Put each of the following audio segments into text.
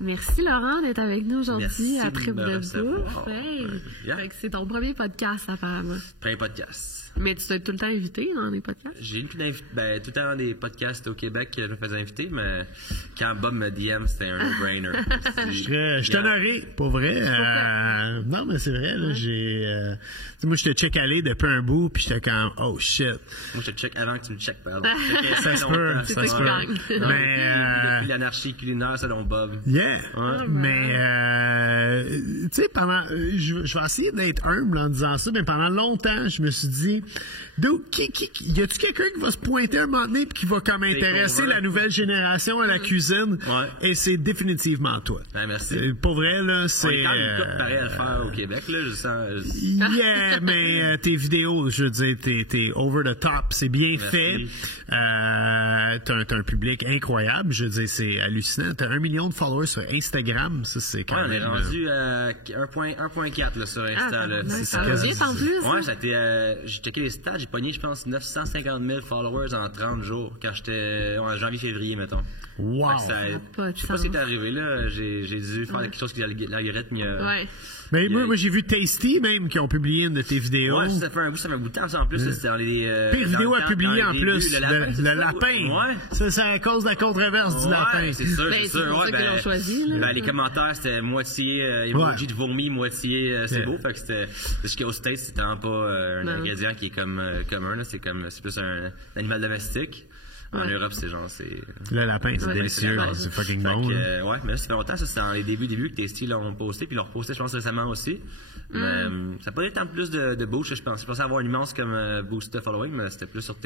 Merci Laurent d'être avec nous aujourd'hui à Trip de Bouffe. C'est ton premier podcast apparemment. Premier podcast. Mais tu t'es tout le temps invité dans des podcasts? J'ai tout le temps des podcasts au Québec que je me faisais inviter, mais quand Bob me DM, c'était un no-brainer. Je suis honoré, pour vrai. Non, mais c'est vrai, là, moi, je te check aller depuis un bout, puis j'étais comme, oh shit. Moi, je te check avant que tu me checkes, pardon. Ça se peut, ça se peut. Depuis l'anarchie culinaire, selon Bob. Yeah. Mais, tu sais, je vais essayer d'être humble en disant ça, mais pendant longtemps, je me suis dit, y a-tu quelqu'un qui va se pointer un moment donné et qui va comme intéresser la nouvelle génération à la cuisine? Ouais. Et c'est définitivement toi. Ben, merci. Pour vrai, là, c'est... On est quand même pareil à le faire au Québec, là, je sens... Yeah, mais tes vidéos, je veux dire, t'es over the top, c'est bien fait. T'as un public incroyable, je veux dire, c'est hallucinant. T'as 1 million de followers sur Instagram, ça, c'est quand même... on est rendu à 1.4 sur Insta, là. Ça va vite en plus. Ouais, j'ai checké les stats, j'ai pogné, je pense, 950 000 followers en 30 jours, quand j'étais en janvier-février, mettons. Wow! Je sais pas ce qui est arrivé, là. J'ai dû faire quelque chose que l'algorithme... Ouais. Mais moi, j'ai vu Tasty, même, qui ont publié une de tes vidéos. Ouais, ça fait un bout de temps, ça, en plus. C'était dans les... Pire vidéo à publier, en plus. Le lapin. Ouais. Ça, c'est à cause de la controverse du lapin. C'est sûr, c'est sûr. C'est qu'ils l'ont choisi, là. Les commentaires, c'était moitié emoji de vomi, moitié c'est beau. Fait que c'était... Jusqu'au States, c'était vraiment pas un ingrédient qui est comme commun, là. C'est plus un animal domestique. En Europe, c'est genre, le lapin, c'est délicieux, c'est fucking bon. Ouais, mais là, ça fait longtemps, ça, c'est dans les débuts que tes styles l'ont posté, puis ils l'ont reposté, je pense, récemment aussi. Mais ça n'a pas été tant plus de boost, je pense. Je pensais avoir une immense comme boost de following, mais c'était plus sur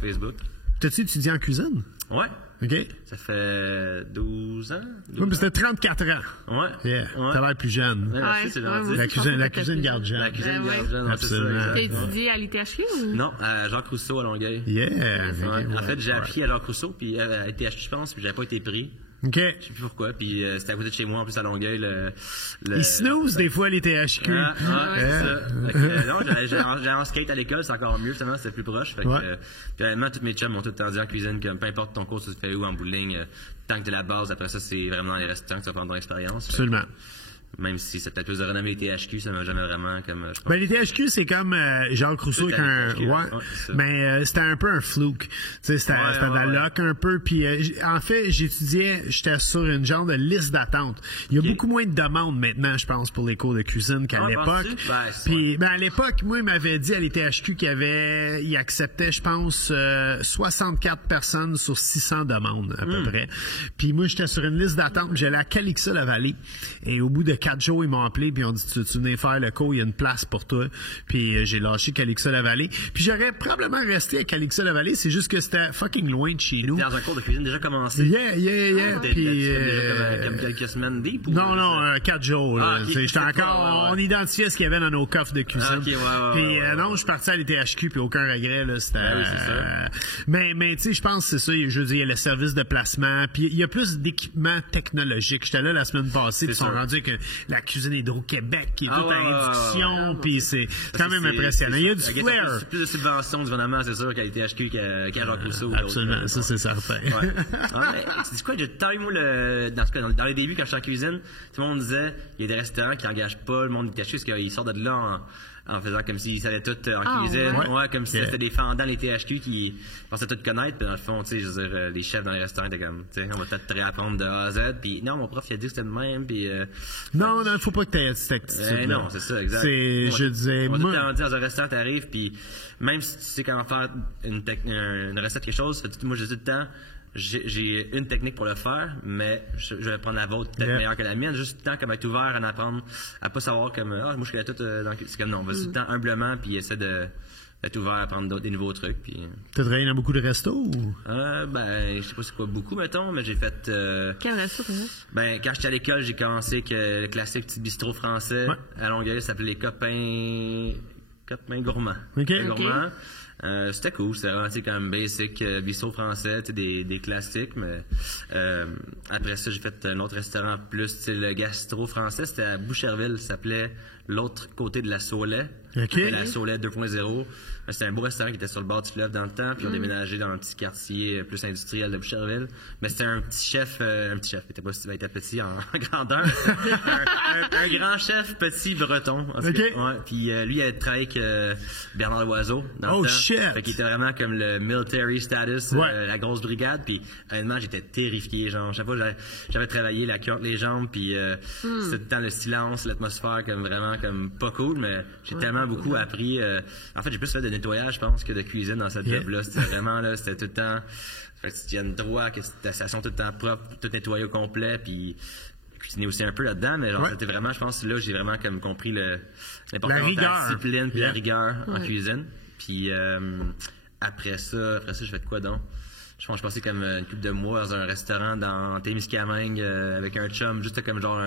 Facebook. T'as-tu étudié en cuisine? Ouais. OK. Ça fait 12 ans. Oui, mais c'était 34 ans. Ouais. Yeah. T'as l'air plus jeune. Ouais, c'est la cuisine garde jeune. La cuisine garde jeune, absolument. T'as étudié à l'ITHQ ou? Non, à Jacques Rousseau à Longueuil. Yeah. En fait, j'ai appris à Jacques Rousseau, puis à ITHQ, je pense, puis j'avais pas été pris. OK. Je sais plus pourquoi, puis c'était à côté de chez moi, en plus à Longueuil. Ils snooze des fois les THQ. C'est ça. Non, j'ai en skate à l'école, c'est encore mieux, finalement, c'était plus proche. Fait que, puis honnêtement, tous mes chums m'ont tout le temps dit en cuisine que peu importe ton cours, tu te fais où en bowling, tant que t'es la base, après ça, c'est vraiment les restaurants que tu vas prendre ton expérience. Absolument. Même si c'est peut-être plus de renommée les THQ, ça m'a jamais vraiment comme. Les THQ, c'est comme Jacques Rousseau avec un. Mais c'était un peu un fluke. C'était de la luck un peu. Puis en fait, j'étais sur une genre de liste d'attente. Il y a beaucoup moins de demandes maintenant, je pense, pour les cours de cuisine qu'à l'époque. Puis à l'époque, moi, il m'avait dit à l'ITHQ qu'il acceptait, je pense, 64 personnes sur 600 demandes à peu près. Puis moi, j'étais sur une liste d'attente. J'allais à Calixa-la-Vallée. Et au bout de 4 jours, ils m'ont appelé puis ils ont dit tu venais faire le cours, il y a une place pour toi. Puis j'ai lâché Calixa-la-Vallée. Puis j'aurais probablement resté à Calixa-la-Vallée, c'est juste que c'était fucking loin de chez nous. Dans un cours de cuisine déjà commencé. Yeah. Puis comme quelques semaines deep ou... Non, 4 jours. J'étais encore on identifiait ce qu'il y avait dans nos coffres de cuisine. Puis non, je suis parti à l'ITHQ puis aucun regret là, c'était mais tu sais, je pense que c'est ça, je veux dire, il y a le service de placement, puis il y a plus d'équipements technologiques. J'étais là la semaine passée, puis ils sont rendus que la cuisine Hydro-Québec qui est toute à induction, puis c'est quand même impressionnant. Il y a du flair. Plus de subventions du gouvernement, c'est sûr, qu'à l'ITHQ qu'à Jacques Rousseau. Absolument, ça c'est certain. Tu dis quoi, dans les débuts, quand j'étais en cuisine, tout le monde disait, il y a des restaurants qui n'engagent pas le monde de THQ parce qu'ils sortent de là en faisant comme s'ils savaient tout en cuisine. Comme si c'était des fendants, les THQ qui pensaient tout connaître. Puis dans le fond, tu sais, je veux dire, les chefs dans les restaurants étaient comme, tu sais, on va peut-être te réapprendre de A à Z. Puis non, mon prof, il a dit que c'était le même. Puis. Non, il faut pas que tu aies cette attitude. Non, c'est ça, exact. Je disais. On va dit dans un restaurant, t'arrives, puis même si tu sais comment faire une recette, quelque chose, moi, je dis tout le temps. J'ai une technique pour le faire, mais je vais prendre la vôtre peut-être meilleure que la mienne. Juste le temps comme être ouvert à en apprendre, à pas savoir comme moi je connais tout c'est comme non, vas-y tout le temps humblement puis essaie d'être ouvert à apprendre des nouveaux trucs. Puis t'as travaillé dans beaucoup de restos ou? Je sais pas c'est quoi beaucoup mettons, mais j'ai fait. Quel resto quand j'étais à l'école, j'ai commencé que le classique petit bistrot français à Longueuil, ça s'appelait les copains gourmands. OK. Gourmands. C'était cool, c'était vraiment quand même basic, bistrot français, des classiques, mais après ça, j'ai fait un autre restaurant plus, le gastro français, c'était à Boucherville, ça s'appelait L'autre côté de la Soleil. La Soleil 2.0. C'était un beau restaurant qui était sur le bord du fleuve dans le temps, puis on déménagé dans un petit quartier plus industriel de Boucherville. Mais c'était un petit chef, il était petit en grandeur. un grand chef petit breton. Puis lui, il avait travaillé avec Bernard Loiseau dans le temps. Shit! Fait qu'il était vraiment comme le military status, la grosse brigade. Puis honnêtement, j'étais terrifié. Genre, chaque fois, j'avais travaillé la queue entre les jambes, puis c'était tout le temps le silence, l'atmosphère, comme vraiment comme pas cool, mais j'ai tellement beaucoup appris. En fait, j'ai plus fait de nettoyage, je pense, que de cuisine dans cette job-là. C'était vraiment, là, c'était tout le temps. Fait que tu tiennes droit, que ta station tout le temps propre, tout nettoyé au complet, puis cuisiner aussi un peu là-dedans, mais genre, c'était vraiment, je pense, là, j'ai vraiment comme compris l'importance de la discipline puis la rigueur en cuisine. Puis après ça, j'ai fait quoi donc? Je pense que je passais comme une couple de mois dans un restaurant dans Témiscamingue avec un chum, juste comme genre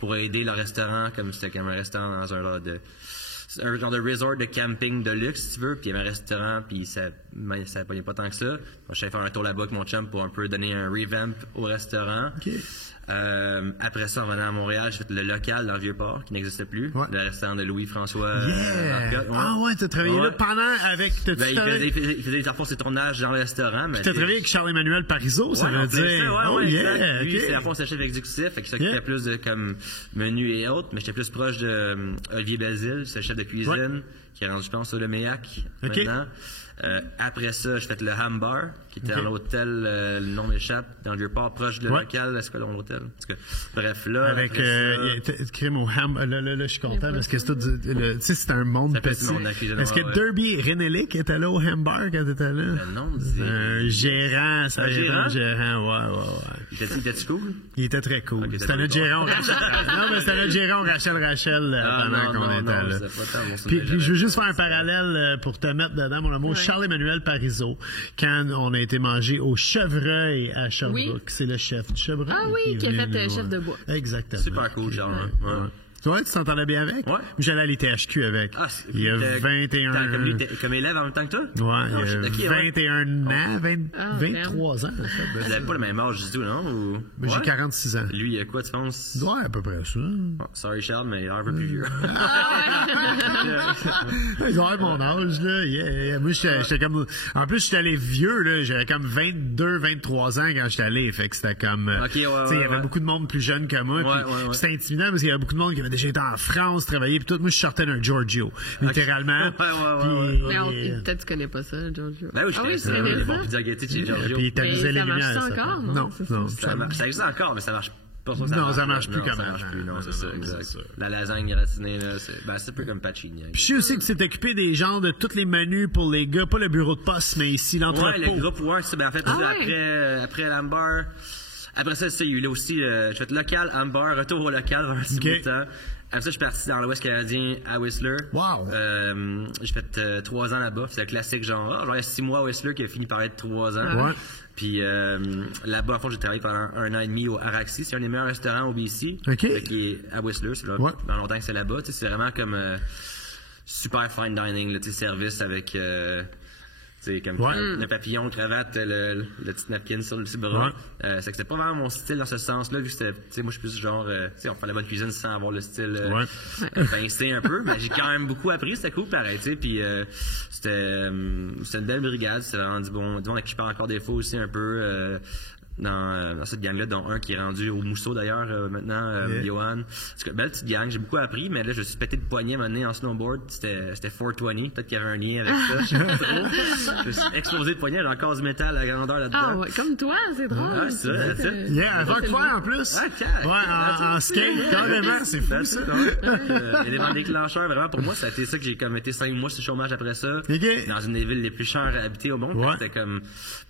pour aider le restaurant, comme c'était comme un restaurant dans un genre de resort de camping de luxe, si tu veux, puis il y avait un restaurant, puis ça pognait pas tant que ça. Je suis allé faire un tour là-bas avec mon chum pour un peu donner un revamp au restaurant. Après ça, on venait à Montréal, j'ai fait le local dans le Vieux-Port, qui n'existait plus, le restaurant de Louis-François. T'as travaillé là pendant avec... Il faisait ses tournages dans le restaurant. Tu as travaillé avec Charles-Emmanuel Parizeau, ça veut dire... Lui, c'est à fond, c'est le chef exécutif, fait qu'il s'occupait plus de comme menu et autres, mais j'étais plus proche de Olivier Basile, c'est le chef de cuisine, qui est rendu, je pense, le Méac maintenant. Après ça, j'ai fait le Ham Bar, qui était dans l'hôtel, le nom m'échappe, dans le Vieux-Port, proche de local, est-ce que l'hôtel? Bref, là. Avec, crime au Ham, là, je suis content, parce que c'est tout, tu sais, c'est un monde petit. Est-ce que Derby Renelic était là au Ham Bar quand t'étais là? Non, gérant, ça. Gérant, ouais. Il était-tu cool? Il était très cool. C'était notre gérant, Rachel. Non, mais c'était notre gérant, Rachel, pendant qu'on était là. Puis, je veux juste faire un parallèle pour te mettre dedans, mon amour. Charles-Emmanuel Parizeau, quand on a été manger au Chevreuil à Sherbrooke. C'est le chef du Chevreuil. Ah oui, qui a fait chef de bois. Exactement. Super cool, genre. Ouais, tu t'entendais bien avec? Ouais. J'allais à l'ITHQ avec. Il y a 21 ans. Comme élève en même temps que toi? Ouais, il y a 21 ans, 23 ans. Vous n'avez pas le même âge du tout, non? J'ai 46 ans. Lui, il a quoi, tu penses? Ouais, à peu près ça. Sorry, Charles, mais il a un peu plus vieux. Il doit avoir mon âge, là. Moi, j'étais comme. En plus, j'étais allé vieux, là. J'avais comme 22, 23 ans quand j'étais allé. Fait que c'était comme. Tu sais, il y avait beaucoup de monde plus jeune que moi. C'était intimidant parce qu'il y avait beaucoup de monde qui avait déjà été en France, travaillé, puis tout. Moi, je sortais d'un Giorgio, littéralement. Mais peut-être tu connais pas ça, Giorgio. Ben oui, je connais ça. Il y a bon pizza gâté chez Giorgio. Puis t'as visé les lumières. Ça marche encore? Non. Ça existe encore, mais ça marche pas. Non, ça marche plus comme ça. Non, c'est ça, exact. La lasagne gratinée, là, c'est un peu comme Pacini. Puis je sais aussi que tu t'es occupé des gens de tous les menus pour les gars, pas le bureau de poste, mais ici, l'entrepôt. Ouais, le groupe en fait, après l'Amber. Après ça, il y a eu aussi, j'ai fait local, Amber, retour au local, un petit bout de temps. Après ça, je suis parti dans l'Ouest canadien à Whistler. Wow! J'ai fait 3 ans là-bas. C'est un classique genre, il y a 6 mois à Whistler qui a fini par être 3 ans. Ouais. Puis là-bas, en fait, j'ai travaillé pendant 1 an et demi au Araxi. C'est un des meilleurs restaurants au BC. Qui est à Whistler. C'est là, dans longtemps que c'est là-bas. C'est vraiment comme super fine dining, le service avec... C'est comme le papillon, le cravate, le petit napkin sur le petit bras. C'est que c'était pas vraiment mon style dans ce sens-là, vu que c'était, moi je suis plus genre, on fait la bonne cuisine sans avoir le style pincé un peu, mais j'ai quand même beaucoup appris, c'était cool pareil, tu sais, puis c'était une belle brigade, c'était vraiment du monde avec qui je parle encore des fois aussi un peu, dans cette gang-là, dont un qui est rendu au Mousseau d'ailleurs maintenant, Johan. C'est une belle petite gang, j'ai beaucoup appris, mais là je me suis pété de poignet à un moment donné en snowboard, c'était 420, peut-être qu'il y avait un lien avec ça, je sais pas trop. Je me suis explosé de poignet, j'ai encore du métal à grandeur là-dedans. Ah ouais, comme toi, c'est drôle. Ouais, c'est ça. Avant que toi en plus. En skate, carrément, c'est fou ça. L'élément déclencheur, vraiment pour moi, ça a été ça que j'ai comme été 5 mois sur le chômage après ça. Dans une des villes les plus chères à habiter au monde, c'était comme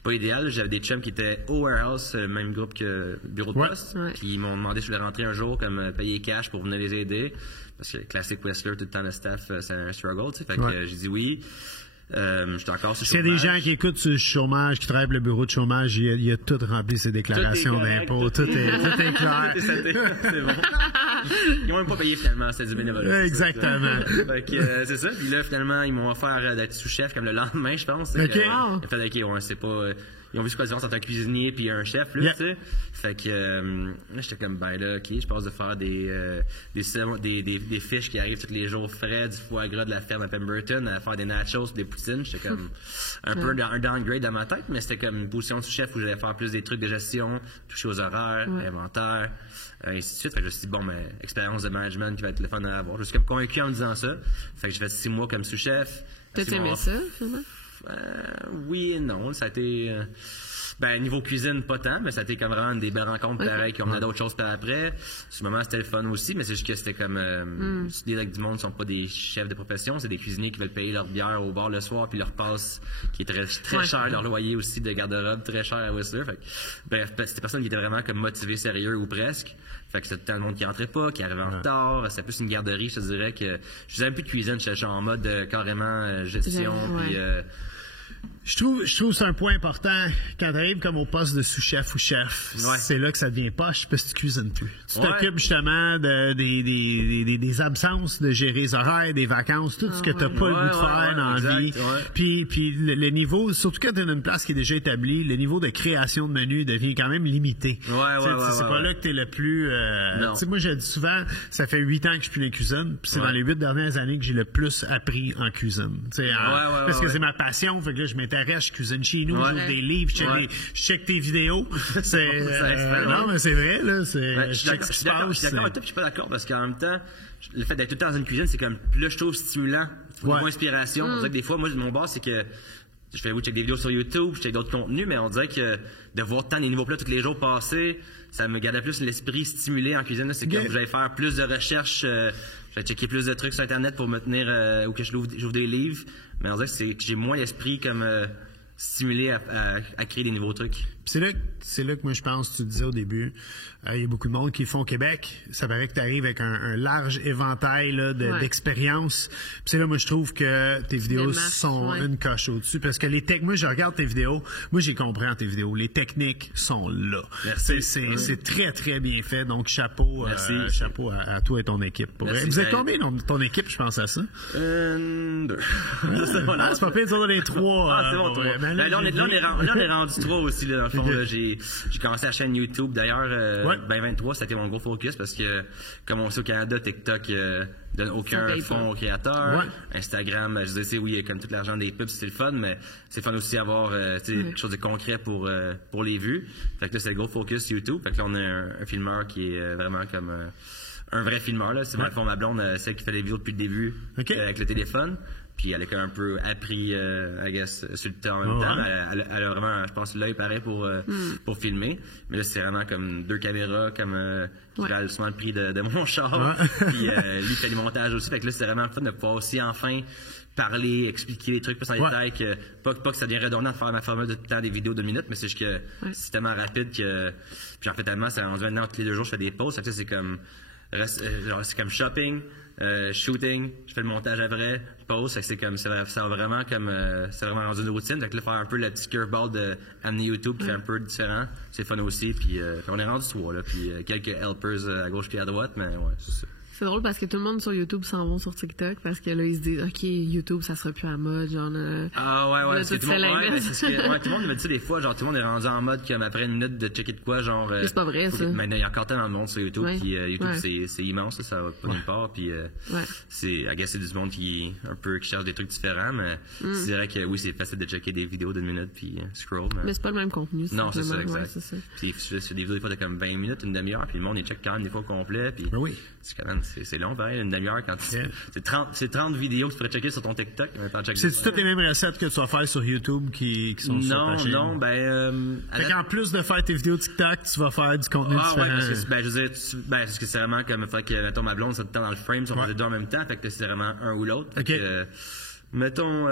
pas idéal. J'avais des chums qui étaient au warehouse, le même groupe que le bureau de poste, qui m'ont demandé si je voulais rentrer un jour, comme payer cash pour venir les aider. Parce que classique Whistler, tout le temps le staff, c'est un struggle, tu sais. Fait que j'ai dit oui. J'étais encore sur le chômage. S'il y a des gens qui écoutent sur le chômage, qui travaillent pour le bureau de chômage, il a tout rempli ses déclarations d'impôts. Tout est clair. C'est bon. Ils m'ont même pas payé finalement, c'était du bénévolat. Exactement. Fait que c'est ça. Puis là, finalement, ils m'ont offert d'être sous-chef comme le lendemain, je pense. OK. Ils ont fait, OK, ouais, c'est pas... Ils ont vu ce quoi la différence entre un cuisinier et un chef, là, tu sais. Fait que j'étais comme, ben là, OK, je passe de faire des fiches qui arrivent tous les jours frais, du foie gras de la ferme à Pemberton, à faire des nachos et des poutines. J'étais comme un peu un downgrade dans ma tête, mais c'était comme une position de sous-chef où j'allais faire plus des trucs de gestion, toucher aux horaires, inventaire, ainsi de suite. Fait que je me suis dit, bon, mais expérience de management qui va être le fun à avoir. Je suis comme convaincu en me disant ça. Fait que j'ai fait 6 mois comme sous-chef. T'as aimé ça, finalement? Oui et non. Ça a été... niveau cuisine, pas tant, mais ça a été comme vraiment des belles rencontres pareilles qui ont mené à d'autres choses par après. Ce moment, c'était le fun aussi, mais c'est juste que c'était comme... Les mecs du monde ne sont pas des chefs de profession, c'est des cuisiniers qui veulent payer leur bière au bar le soir, puis leur passe qui est très, très cher, leur loyer aussi de garde-robe, très cher à Whistler. Fait que, bref, c'était des personnes qui étaient vraiment comme motivées, sérieux ou presque. Fait que c'était tout le monde qui rentrait pas, qui arrivait en retard. C'était plus une garderie, je te dirais que... Je faisais un peu de cuisine, j'étais en mode carrément gestion, puis... Je trouve que c'est un point important quand tu arrives comme au poste de sous-chef ou chef. C'est là que ça devient poche parce que tu cuisines plus. Tu t'occupes justement des absences, de gérer les horaires, des vacances, tout ce que tu n'as pas le goût de faire dans la vie. Puis le niveau, surtout quand tu es dans une place qui est déjà établie, le niveau de création de menu devient quand même limité. C'est pas là que tu es le plus... moi, je dis souvent, ça fait 8 ans que je suis plus dans la cuisine, puis c'est dans les 8 dernières années que j'ai le plus appris en cuisine. Parce que c'est ma passion, fait que là, je m'intéresse, je cuisine chez nous, j'ouvre des livres, je check tes vidéos. Non, mais c'est vrai, là. Je suis d'accord avec toi, puis je suis pas d'accord parce qu'en même temps, le fait d'être tout le temps dans une cuisine, c'est comme, là, je trouve stimulant, faut une inspiration. On dirait que des fois, moi, mon bar, c'est que je check des vidéos sur YouTube, je check d'autres contenus, mais on dirait que de voir tant des nouveaux plats tous les jours passer, ça me gardait plus l'esprit stimulé en cuisine. C'est comme j'allais faire plus de recherches, j'allais checker plus de trucs sur Internet pour me tenir, ou que j'ouvre des livres. Mais on dirait que j'ai moins l'esprit comme stimulé à créer des nouveaux trucs. C'est là que moi je pense, tu le disais au début, il y a beaucoup de monde qui le font au Québec. Ça paraît que tu arrives avec un large éventail d'expériences. C'est là, moi je trouve que tes vidéos sont une coche au-dessus. Parce que moi je regarde tes vidéos, moi j'ai compris en tes vidéos, les techniques sont là. C'est très très bien fait, donc chapeau à toi et ton équipe. Vous êtes combien dans ton équipe, je pense à ça? 2. C'est pas pire de dire les 3. C'est bon, 3. Là, on est rendu 3 aussi, là, dans le fond. J'ai commencé la chaîne YouTube, d'ailleurs, 23, c'était mon gros focus, parce que, comme on sait au Canada, TikTok donne aucun fonds aux créateurs. Instagram, je disais, oui, comme tout l'argent des pubs, c'est le fun, mais c'est fun aussi d'avoir quelque chose de concret pour les vues. Fait que là, c'est le gros focus YouTube. Fait que là, on a un filmeur qui est vraiment comme... un vrai filmeur, là. C'est dans le fond ma blonde, celle qui fait des vidéos depuis le début avec le téléphone. Puis elle a un peu appris, I guess, sur le temps en même temps. Elle a vraiment, je pense, l'œil pareil pour filmer. Mais là, c'est vraiment comme 2 caméras, comme qui valent souvent le prix de mon char. Puis lui fait du montage aussi. Fait que là, c'est vraiment le fun de pouvoir aussi enfin parler, expliquer les trucs plus en détail. Pas que ça devient redondant de faire ma formule de tout le temps des vidéos de minutes, mais c'est juste que c'est tellement rapide que... Puis en fait, tellement, ça rendu maintenant, tous les 2 jours, je fais des pauses. Fait que c'est comme... c'est comme shopping, shooting, je fais le montage après, je pause, c'est comme ça va vraiment comme c'est vraiment rendu une routine. Donc là, faire un peu le petit curveball d'amener YouTube qui fait un peu différent, c'est fun aussi. Puis on est rendu 3 là, puis quelques helpers à gauche puis à droite, mais ouais, c'est ça. C'est drôle parce que tout le monde sur YouTube s'en va sur TikTok parce que là, ils se disent, OK, YouTube, ça sera plus en mode, genre... c'est tout le monde me dit des fois, genre, tout le monde est rendu en mode comme après une minute de checker de quoi, genre... c'est pas vrai, ça. Maintenant, il y a encore tellement de monde sur YouTube, puis YouTube, c'est immense, ça va pas nulle part, puis c'est du monde qui cherche des trucs différents, mais c'est vrai que oui, c'est facile de checker des vidéos d'une minute, puis scroll. Mais c'est pas le même contenu. Non, c'est ça, exact. Puis c'est des vidéos, des fois, de comme 20 minutes, une demi-heure, puis le monde, il check quand même des fois au complet, puis... C'est quand même, c'est long, pareil, une demi-heure quand c'est 30 vidéos que tu pourrais checker sur ton TikTok. C'est toutes les mêmes recettes que tu vas faire sur YouTube qui sont sur ta chaîne? Non, en plus de faire tes vidéos TikTok, tu vas faire du contenu différent. Parce que c'est vraiment comme, fait que, mettons, ma blonde, c'est tout le temps dans le frame, si on fait les deux en même temps, fait que c'est vraiment un ou l'autre. Mettons,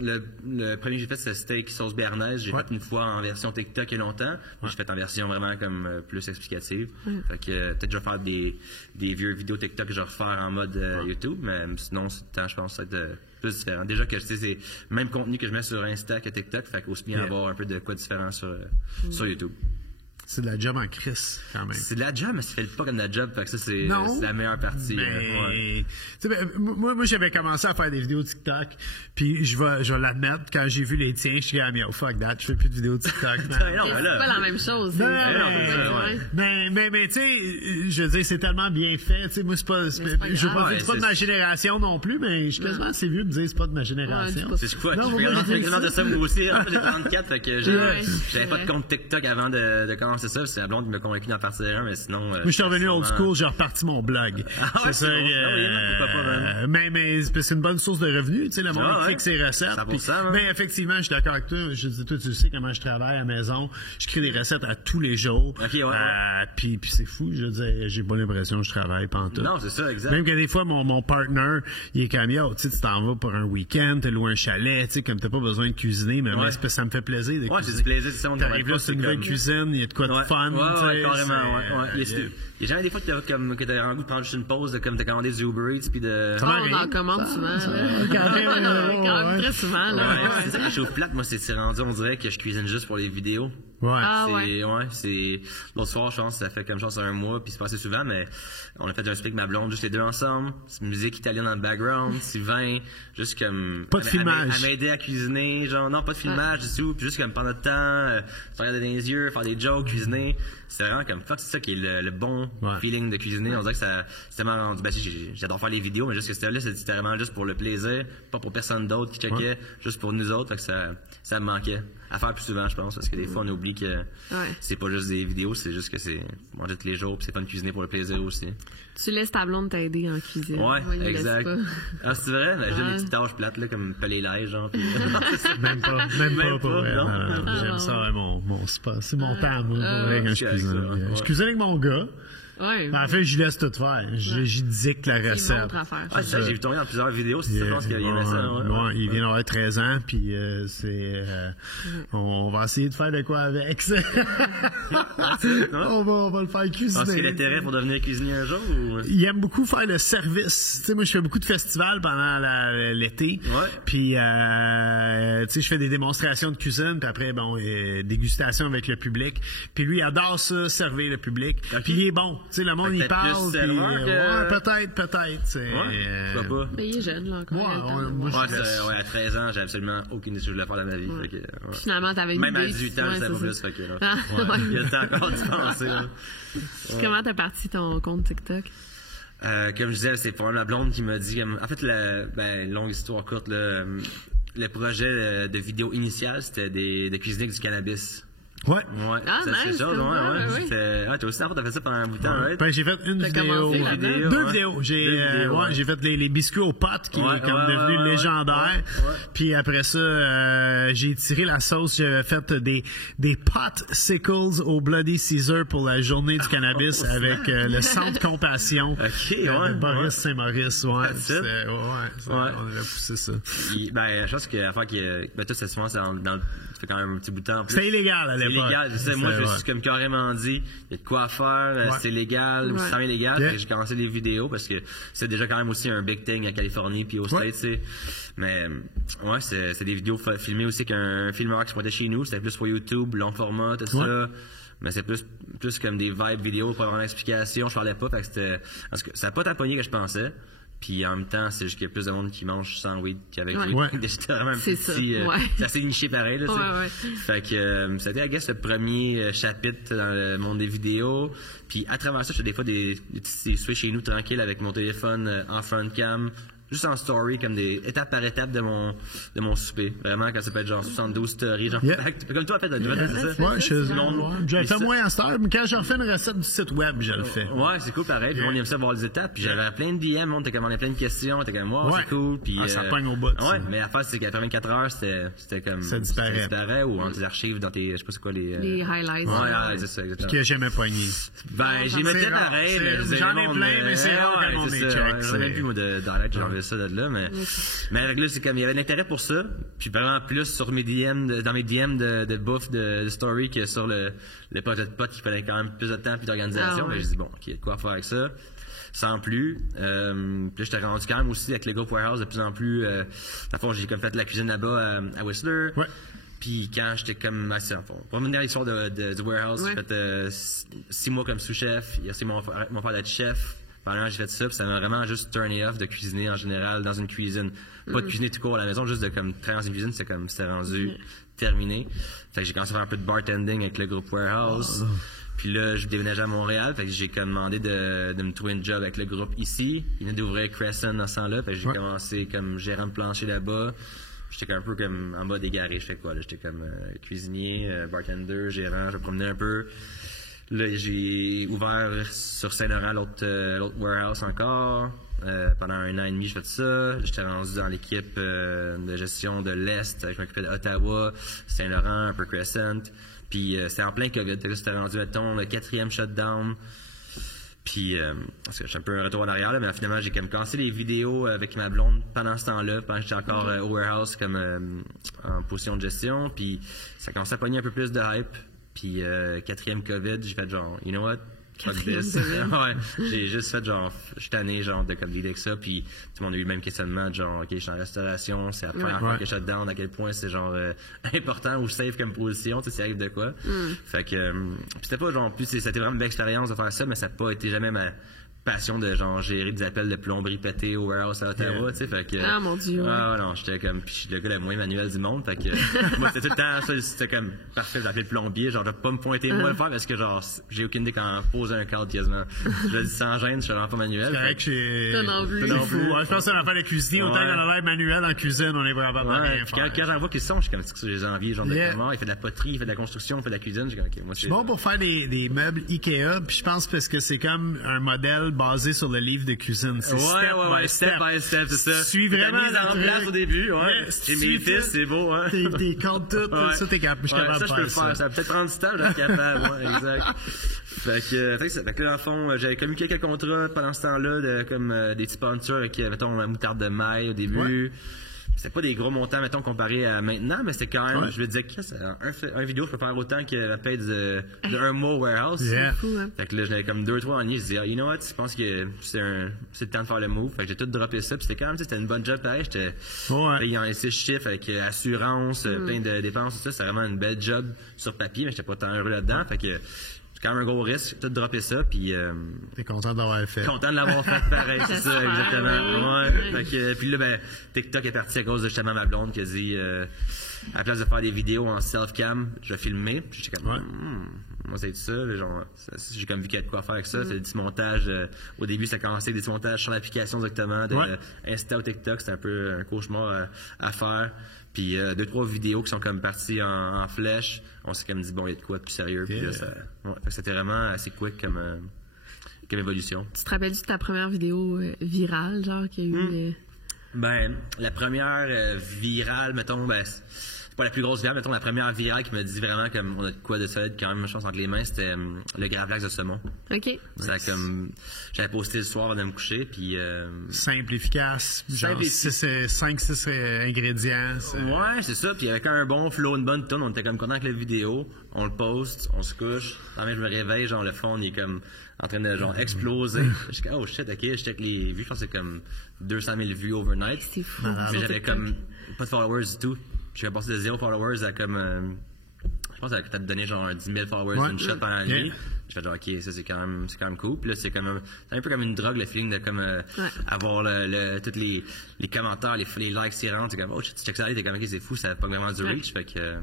le premier que j'ai fait, c'est steak sauce béarnaise. J'ai fait une fois en version TikTok il y a longtemps. J'ai fait en version vraiment comme plus explicative. Fait que peut-être je vais faire des vieux vidéos TikTok que je vais refaire en mode YouTube, mais sinon, je pense que ça va être plus différent. Déjà que c'est le même contenu que je mets sur Insta que TikTok, fait qu'aussi bien avoir un peu de quoi différent sur YouTube. c'est de la job en crise, quand même. C'est de la job, mais ça fait pas comme de la job, fait que ça, c'est la meilleure partie. Mais... Moi, j'avais commencé à faire des vidéos TikTok, puis je vais l'admettre, quand j'ai vu les tiens, je suis dit, oh, fuck that, je fais plus de vidéos TikTok. C'est pas la même chose. Mais tu sais, je veux dire, c'est tellement bien fait, tu sais, moi, c'est pas de ma génération non plus, mais je suis quasiment assez vieux de dire c'est pas de ma génération. C'est quoi? Je suis exactement de ça, moi aussi, j'ai 34, fait que j'avais pas de compte TikTok avant de commencer ça, c'est la blonde qui m'a convaincu d'en partir un, mais sinon... Moi, je suis revenu old school, j'ai reparti mon blog. C'est ça, mais c'est une bonne source de revenus, tu sais, le monde clique ses recettes. Mais effectivement, je suis d'accord avec toi, je dis, toi, tu sais comment je travaille à la maison, je crée des recettes à tous les jours, puis c'est fou, je veux dire, j'ai pas l'impression que je travaille pantoute. Non, c'est ça, exact. Même que des fois, mon partner, il est comme, yo, tu t'en vas pour un week-end, t'as loué un chalet, tu sais, comme t'as pas besoin de cuisiner, mais ça me fait plaisir de cuisiner. C'est du plaisir, c'est ça, on t'arrives là, c'est une nouvelle cuisine, il y a de quoi de fun, carrément, il y a jamais des fois que t'as un goût de prendre juste une pause, de comme t'as commandé du Uber Eats, puis de... On en commande souvent, quand même très souvent, là. C'est ça que je trouve plate, moi, c'est rendu, on dirait que je cuisine juste pour les vidéos. C'est l'autre soir, je pense, ça fait comme chose un mois, puis c'est passé souvent, mais on a fait un split avec ma blonde, juste les deux ensemble. C'est musique italienne dans le background, c'est vin, juste comme. Pas de filmage. À m'aider à cuisiner, genre, non, pas de filmage du tout, puis juste comme pendant le temps, se regarder dans les yeux, faire des jokes, cuisiner. C'est vraiment comme fuck, c'est ça qui est le bon feeling de cuisiner. On dirait que c'est tellement rendu. Ben, j'adore faire les vidéos, mais juste que c'était vraiment juste pour le plaisir, pas pour personne d'autre qui checkait, juste pour nous autres, fait que ça me manquait. À faire plus souvent, je pense, parce que des fois, on oublie que c'est pas juste des vidéos, c'est juste que c'est manger tous les jours, puis c'est pas de cuisiner pour le plaisir aussi. Tu laisses ta blonde t'aider en cuisine. Ouais, exact. Ah, c'est vrai? Ben, j'ai des petites tâches plates, là, comme peler l'ail, genre. Puis... même pas. J'aime ça, mon spot. C'est mon temps, moi, quand je cuisine. Je cuisine avec mon gars. Ouais. Mais en fait, je laisse tout faire. J'y dicte la recette. J'ai vu tourner dans plusieurs vidéos, c'est ça, je pense qu'il aimait ça. Il vient d'avoir 13 ans, puis on va essayer de faire de quoi avec. on va le faire cuisiner. Est-ce qu'il a l'intérêt pour devenir cuisinier un jour? Ou... Il aime beaucoup faire le service. Tu sais, moi, je fais beaucoup de festivals pendant l'été. Puis, tu sais, je fais des démonstrations de cuisine, puis après, dégustation avec le public. Puis lui, il adore ça, servir le public. Puis il est bon. Tu sais, le monde, il parle, puis peut-être. Pas. Mais il est jeune, là, encore. Moi, à 13 ans, j'ai absolument aucune idée de ce que je voulais faire dans ma vie. Finalement, t'avais une idée. Même à 18 ans, je savais pas plus. Fait que, il y a le temps encore d'y penser. Comment t'as parti ton compte TikTok? Comme je disais, c'est pour ma blonde qui m'a dit... En fait, longue histoire courte, le projet de vidéo initial, c'était de cuisiner avec du cannabis. Ouais. C'est ça, toi aussi, t'as fait ça pendant un bout de temps, right? Ben, j'ai fait une vidéo. Deux vidéos. J'ai fait les biscuits aux potes qui est comme devenu légendaire. Puis après ça, j'ai tiré la sauce. J'avais fait des pot sickles au Bloody Caesar pour la journée du cannabis avec le Centre Compassion. OK, Boris Saint-Maurice, On a poussé ça. Ben, je pense que l'affaire qui est. Ben, toi, c'est souvent, ça fait quand même un petit bout de temps. C'était illégal à l'époque. Illégal, c'est ça. Moi, je me suis comme carrément dit, il y a de quoi faire, c'est légal ou c'est illégal. J'ai commencé les vidéos parce que c'est déjà quand même aussi un big thing à Californie puis aux States, tu sais. Mais, c'est des vidéos filmées aussi qu'un filmeur qui se pointait chez nous. C'était plus pour YouTube, long format, tout ça. Mais c'est plus comme des vibes vidéo, pas vraiment d'explication. Je parlais pas, parce que ça n'a pas tant pogné que je pensais. Puis en même temps, c'est juste qu'il y a plus de monde qui mange sans weed qu'avec weed. C'était vraiment un petit... c'est assez niché pareil, là, Fait que c'était, I guess, le premier chapitre dans le monde des vidéos. Puis à travers ça, je fais des fois des petits switches chez nous tranquilles avec mon téléphone en front cam. Juste en story, comme des étape par étape de mon souper. Vraiment, quand ça peut être genre 72 stories, genre, comme toi, en fait, c'est ça? Ouais, je le fais moins en story, mais quand j'en fais une recette du site web, je le fais. Ouais, c'est cool, pareil. Puis on aime ça voir les étapes. Puis j'avais plein de DM, on était plein de questions, t'es comme, wow, c'est cool. Puis, ça pogne au bout. Ouais, mais l'affaire, c'est qu'après 24 heures, c'était comme. Ça disparaît. Ou dans tes archives, dans tes, je sais pas c'est quoi les highlights. Ouais, c'est ça, exactement. Puis que j'ai jamais pogné. Ben, j'ai mis tout pareil. J'en ai plein, mais c'est rare que mon check. J'en ai plus, moi, d'highlights, j'enlevais ça de là, mais avec là, c'est comme, il y avait de l'intérêt pour ça, puis vraiment plus sur mes DM, dans mes DM de bouffe, de story, que sur le projet de potes, qu'il fallait quand même plus de temps, puis d'organisation. Mais j'ai dit, bon, OK, quoi faire avec ça? Sans plus. Puis j'étais rendu quand même aussi avec le groupe Warehouse de plus en plus. À fond, j'ai comme fait la cuisine là-bas à Whistler. Puis quand j'étais comme assez en fond. Pour revenir à l'histoire du warehouse, j'ai fait 6 mois comme sous-chef. Il y a aussi mon frère d'être chef. Pendant que j'ai fait ça, puis ça m'a vraiment juste turné off de cuisiner en général dans une cuisine. Pas de cuisiner tout court à la maison, juste de comme travailler dans une cuisine, c'était rendu terminé. Fait que j'ai commencé à faire un peu de bartending avec le groupe Warehouse. Puis là, je déménageais à Montréal, fait que j'ai demandé de me trouver une job avec le groupe ici. Il venait d'ouvrir Crescent dans ce temps-là, fait que j'ai commencé comme gérant de plancher là-bas. J'étais un peu comme en mode égaré, je fais quoi là? J'étais comme cuisinier, bartender, gérant, je me promenais un peu. Là, j'ai ouvert sur Saint-Laurent l'autre warehouse encore. Pendant 1 an et demi, j'ai fait ça. J'étais rendu dans l'équipe de gestion de l'Est. Je m'occupais d'Ottawa, Saint-Laurent, un peu Crescent. Puis c'était en plein COVID. C'était rendu, mettons, le 4e shutdown. Puis, parce que je suis un peu un retour en arrière, là, mais finalement, j'ai comme commencé les vidéos avec ma blonde pendant ce temps-là, pendant que j'étais encore au warehouse comme en position de gestion. Puis ça commençait à pogner un peu plus de hype. Puis 4e COVID, j'ai fait genre, you know what? Fuck this. J'ai juste fait genre, je suis tanné genre de comme l'idée que ça. Puis tout le monde a eu le même questionnement, genre, ok, je suis en restauration, c'est la première fois que je shut down, à quel point c'est genre important ou safe comme position, tu sais, ça arrive de quoi. Fait que, c'était pas genre, plus c'était vraiment une belle expérience de faire ça, mais ça n'a pas été jamais ma passion de genre gérer des appels de plomberie pété au warehouse à Ottawa, tu sais, fait que... Ah, mon Dieu! Ah, non, j'étais comme... Puis je suis le gars le moins manuel du monde, fait que... moi, c'était tout le temps ça, c'était comme parfait d'appeler le plombier, genre de pas me pointer moi le faire, parce que genre, j'ai aucune idée quand poser un cadre quasiment. Je le dis sans gêne, je suis vraiment pas manuel. C'est vrai que j'ai... Non plus. Je pense que ça va faire la cuisine, autant qu'on a l'air manuel en cuisine, on est vraiment pas bien. Quand j'en vois qu'ils sont, je suis comme, j'ai envie, genre de comment, il fait de la poterie, il fait de la construction, il fait de la cuisine, j'ai comme, ok, moi c'est... bon pour faire des meubles Ikea, puis je pense parce que c'est comme un modèle basé sur le livre de cuisine. C'est step by step, c'est ça. Suis vraiment mise en place au début, J'ai mes fils, c'est beau, Tes comptes tout, ça, t'es capable. Ça, je peux le faire. Ça va peut-être prendre du temps, là, capable. Exact. Fait que là, dans le fond, j'avais comme eu quelques contrats pendant ce temps-là, comme des petits sponsors avec, mettons, la moutarde de maille au début. C'était pas des gros montants, mettons, comparé à maintenant, mais c'était quand même, je me disais que un vidéo, je peux faire autant que la paye de un mois au warehouse. Fait que là, j'en avais comme 2-3 en ligne, je disais, you know what, je pense que c'est le temps de faire le move. Fait que j'ai tout droppé ça, puis c'était quand même, c'était une bonne job pareil. J'étais payé en 6 chiffres avec assurance, plein de dépenses, tout ça. C'était vraiment une belle job sur papier, mais j'étais pas tant heureux là-dedans. Fait que c'est quand même un gros risque, j'ai tout droppé ça, puis... T'es content d'avoir fait. Content de l'avoir fait, pareil, c'est ça, exactement. Fait que, puis là, ben, TikTok est parti à cause de justement ma blonde qui a dit, à la place de faire des vidéos en self-cam, je vais filmer. Puis j'étais comme, moi, c'est ça, genre, j'ai comme vu qu'il y a de quoi faire avec ça. C'est des petits montages, au début, ça commençait des petits montages sur l'application directement, Insta ou TikTok, c'était un peu un cauchemar à faire. Puis 2-3 vidéos qui sont comme parties en flèche. On s'est comme dit, bon, il y a de quoi de plus sérieux. Puis là, c'était vraiment assez quick comme évolution. Tu te rappelles-tu de ta première vidéo virale, genre, qu'il y a eu... Ben, la première virale, mettons, ben, c'est pas la plus grosse virale, mettons, la première virale qui me dit vraiment comme on a de quoi de solide quand même, je pense, entre les mains, c'était le gravlax de saumon. OK. C'est comme, j'avais posté le soir avant de me coucher, puis... simple, efficace, genre 5-6 ingrédients. Ouais, c'est ça, puis avec un bon flow, une bonne tonne, on était comme content avec la vidéo, on le poste, on se couche, quand même je me réveille, genre le fond, il est comme en train de genre exploser. Je suis comme, oh shit, ok, je check les vues, je pense que c'est comme 200 000 vues overnight. C'est fou. Mais j'avais comme pas de followers du tout. Je suis passé de 0 followers à comme, je pense que t'as donné genre 10 000 followers une shot pendant la nuit. Je fais genre, ok, ça c'est quand même cool. Puis là, c'est un peu comme une drogue, le feeling de comme avoir tous les commentaires, les likes qui rentrent. C'est comme, oh, tu check ça, t'es comme, ok, c'est fou, ça n'a pas vraiment du reach. Fait que,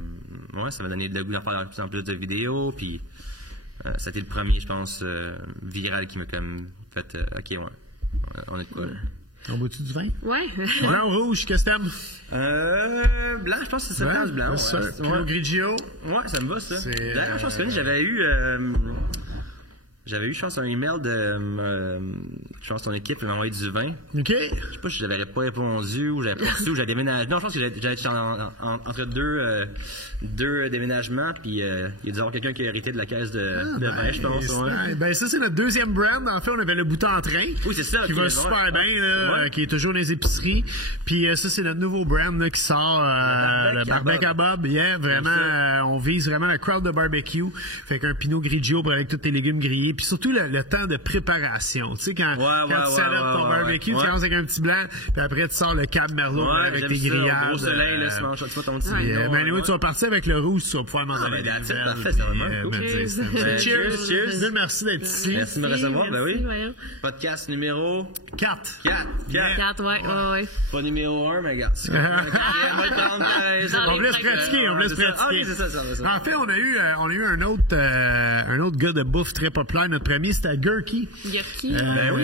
ça m'a donné le goût d'en faire de plus en plus de vidéos. Puis, c'était le premier, je pense, viral qui m'a comme fait, ok, on est de quoi là. On boit-tu du vin? Ouais. Blanc ou rouge, qu'est-ce que t'aimes? Blanc, je pense que c'est ça, place blanc. Pinot Grigio. Ouais, ça me va, ça. La dernière chose que j'avais eu, je pense, un email de, je pense, ton équipe m'a envoyé du vin. OK. Je sais pas si j'avais pas répondu ou j'avais pas reçu ou j'avais déménagé. Non, je pense que j'avais entre deux déménagements, puis il y a dû avoir quelqu'un qui a hérité de la caisse de vin, je pense. Ben, ça, c'est notre deuxième brand. En fait, on avait le bouton en train. Oui, c'est ça. Qui va super bien, là, qui est toujours dans les épiceries. Puis ça, c'est notre nouveau brand là, qui sort, le barbecue à Bob. Yeah, vraiment, on vise vraiment la crowd de barbecue. Fait qu'un Pinot Grigio avec tous tes légumes grillés, puis surtout le temps de préparation. Tu sais, quand tu set up ton barbecue, tu commences avec un petit blanc, puis après, tu sors le Cab Merlot avec tes grillades. Au soleil, là, tu manges pas ton petit. Mais tu vas partir avec le rouge, tu vas pouvoir m'en donner. Parfait, c'est vraiment cool. Cheers. Merci d'être ici. Merci de me recevoir. Ben oui. Podcast numéro 4. 4, ouais. Pas numéro 1, mais regarde. On laisse pratiquer. En fait, on a eu un autre gars de bouffe très populaire. Notre premier, c'était Gurky. Ben oui,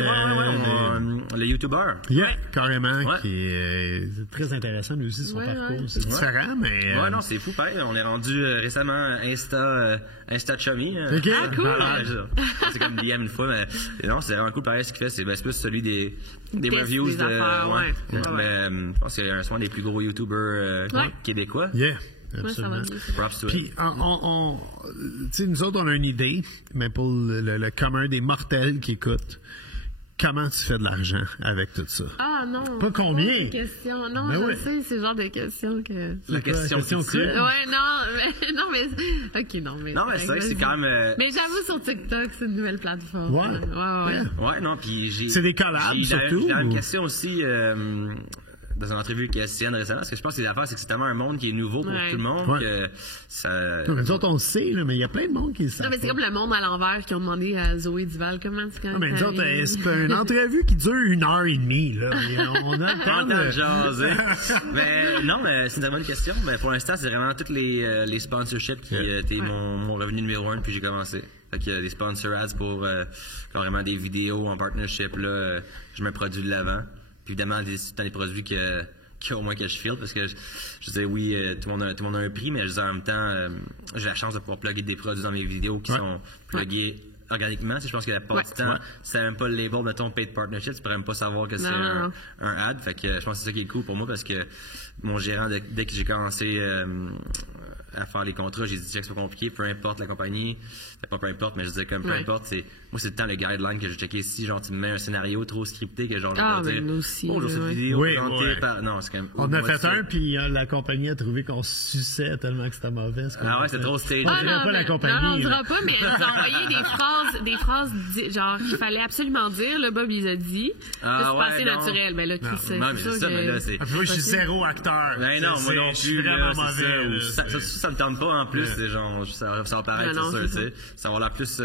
le YouTuber. Yeah, carrément. Qui est très intéressant, lui aussi, son parcours. C'est différent, mais... Ouais, non, c'est fou, pareil. On est rendu récemment Insta Chummy. OK. C'est comme DM une fois, mais non, c'est vraiment cool, pareil, ce qu'il fait. C'est plus celui des reviews de... je pense qu'il y a un des plus gros YouTubers québécois. Yeah. Absolument. Puis, nous autres, on a une idée, mais pour le commun des mortels qui écoutent, comment tu fais de l'argent avec tout ça? Ah non. Pas combien? Non, je sais, c'est le genre de questions que... La question cool. Ouais, non, mais... OK, non, mais... Non, mais c'est vrai que c'est quand même... Mais j'avoue, sur TikTok, c'est une nouvelle plateforme. Ouais, non, puis j'ai... C'est des collabs, surtout? J'ai une question aussi... dans une entrevue avec SCN récemment, parce que je pense que l'affaire, c'est que c'est tellement un monde qui est nouveau pour tout le monde que ça... Nous autres, on le sait, mais il y a plein de monde qui le savent. Non, mais c'est comme le monde à l'envers qui ont demandé à Zoé Duval comment c'est quand mais nous autres, c'est une entrevue qui dure 1h30, là. On a quand même jaser. Mais non, c'est une très bonne question. Mais pour l'instant, c'est vraiment tous les sponsorships qui étaient mon revenu numéro 1 depuis que j'ai commencé. Fait qu'il y a des sponsor ads pour carrément des vidéos en partnership, là. Je me produis de l'avant. Puis évidemment, dans les produits au moins que je file, parce que je disais oui, tout le monde a un prix, mais je disais en même temps, j'ai la chance de pouvoir plugger des produits dans mes vidéos qui sont pluggés organiquement. Je pense que la plupart du temps, c'est même pas le label, mettons, paid partnership, tu pourrais même pas savoir que c'est un ad. Fait que je pense que c'est ça qui est cool pour moi, parce que mon gérant, dès que j'ai commencé à faire les contrats, j'ai dit que c'est pas compliqué, peu importe la compagnie, pas peu importe, mais je disais comme peu importe, moi c'est le temps le guideline que je checkais. Si genre tu me mets un scénario trop scripté que genre je vais pas dire bonjour cette vidéo par... Non, c'est quand même... On a fait un, puis la compagnie a trouvé qu'on suçait tellement que c'était mauvais. C'est trop stage. On dira pas la compagnie. Non, on dira pas, mais ils ont envoyé des phrases genre qu'il fallait absolument dire, le Bob il a dit, c'est passé naturel. Ben là, Chris, c'est ça, mais là c'est... Moi je suis zéro acteur. Ben non, moi non plus, vraiment mauvais. Ça me tente pas en plus, c'est genre, ça va paraître, c'est ça, tu sais. Ça va l'air plus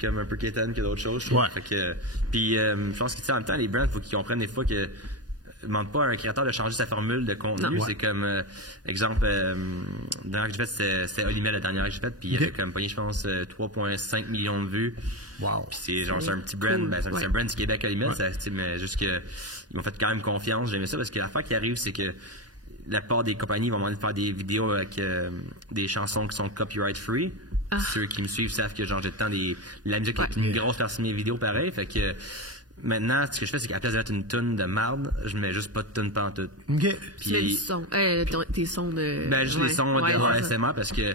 comme un peu quétaine que d'autres choses, je trouve. Fait que, puis, je pense que, en même temps, les brands, il faut qu'ils comprennent des fois que ne demande pas à un créateur de changer sa formule de contenu. C'est comme, exemple, la dernière que j'ai faite, c'était Olimel, la dernière que j'ai faite, puis il avait comme pogné, je pense, 3,5 millions de vues. Wow. Puis c'est genre, c'est un petit brand, cool. C'est un brand du Québec, Olimel, mais juste que, ils m'ont fait quand même confiance. J'aimais ça parce que l'affaire qui arrive, c'est que la plupart des compagnies vont demander de faire des vidéos avec des chansons qui sont copyright free. Ceux qui me suivent savent que genre j'ai le temps la musique est une grosse partie de mes vidéos pareil. Fait que maintenant, ce que je fais, c'est qu'à la place de mettre une toune de marde, je mets juste pas de toune pantoute. OK. Puis tes sons de... Ben, juste les sons de ASMR parce que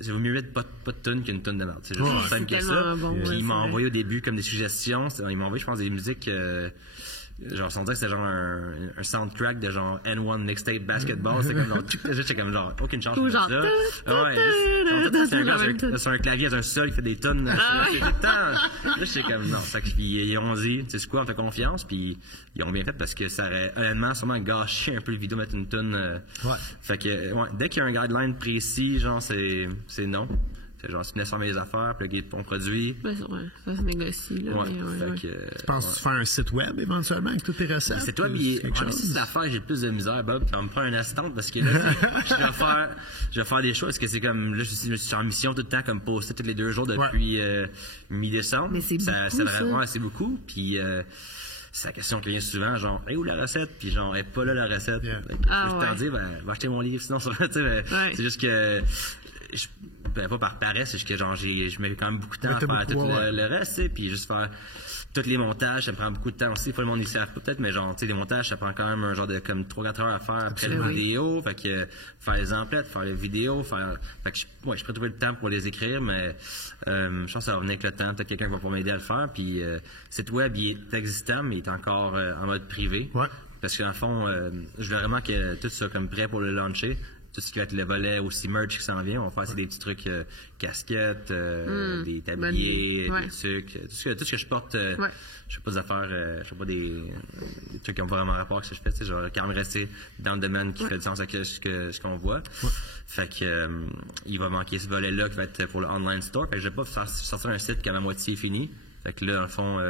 ça vaut mieux mettre pas de toune qu'une toune de marde. C'est juste simple que ça. Puis ils m'ont envoyé au début comme des suggestions. Ils m'ont envoyé, je pense, des musiques... genre, sans dire que c'était genre un soundtrack de genre N1 Mixtape Basketball. C'est comme genre, j'étais comme genre, aucune chance de ça. C'est un clavier, c'est un sol qui fait des tonnes. Là, j'étais comme non. Fait qu'ils ont dit, tu sais quoi, on fait confiance, puis ils ont bien fait parce que ça aurait honnêtement sûrement gâché un peu le vidéo, mettre une tonne. Fait que, dès qu'il y a un guideline précis, genre, c'est non. C'est genre, si tu laisses faire mes affaires, plugger ton produit. Ça se négocie, là. Tu penses faire un site web éventuellement avec toutes tes recettes? Le site web, c'est l'affaire, j'ai plus de misère, Bob. Ça me prend un assistant parce que là, je vais faire des choses. Parce que c'est comme, là, je suis en mission tout le temps, comme poster tous les 2 jours depuis mi-décembre. Mais c'est beaucoup. C'est beaucoup. Puis, c'est la question qui vient souvent, genre, où la recette? Puis, genre, elle est pas là la recette. Je t'en dis, va acheter mon livre, sinon, c'est juste que. Pas par paresse, c'est juste que genre je mets quand même beaucoup de temps à faire tout le reste, puis juste faire tous les montages, ça prend beaucoup de temps aussi. Faut le monde ne le savent pas peut-être, mais genre, tu sais, les montages, ça prend quand même un genre de comme 3-4 heures à faire après les vidéos. Fait que faire les emplettes, faire les vidéos, fait que je pourrais trouver le temps pour les écrire, mais je pense que ça va venir avec le temps. Peut-être quelqu'un qui va pouvoir m'aider à le faire. Puis site web, il est existant, mais il est encore en mode privé. Parce qu'en fond, je veux vraiment que tout soit comme prêt pour le launcher. tout ce qui va être le volet aussi merch qui s'en vient. On va faire des petits trucs, casquettes, des tabliers, des trucs, tout ce que je porte. Je fais pas des affaires, je fais pas des trucs qui ont vraiment rapport avec ce que je fais. Je vais quand même rester dans le domaine qui fait du sens avec ce qu'on voit. Fait que il va manquer ce volet-là qui va être pour le online store. Fait que je vais pas sortir un site qui est à moitié fini. Fait que là, dans le fond,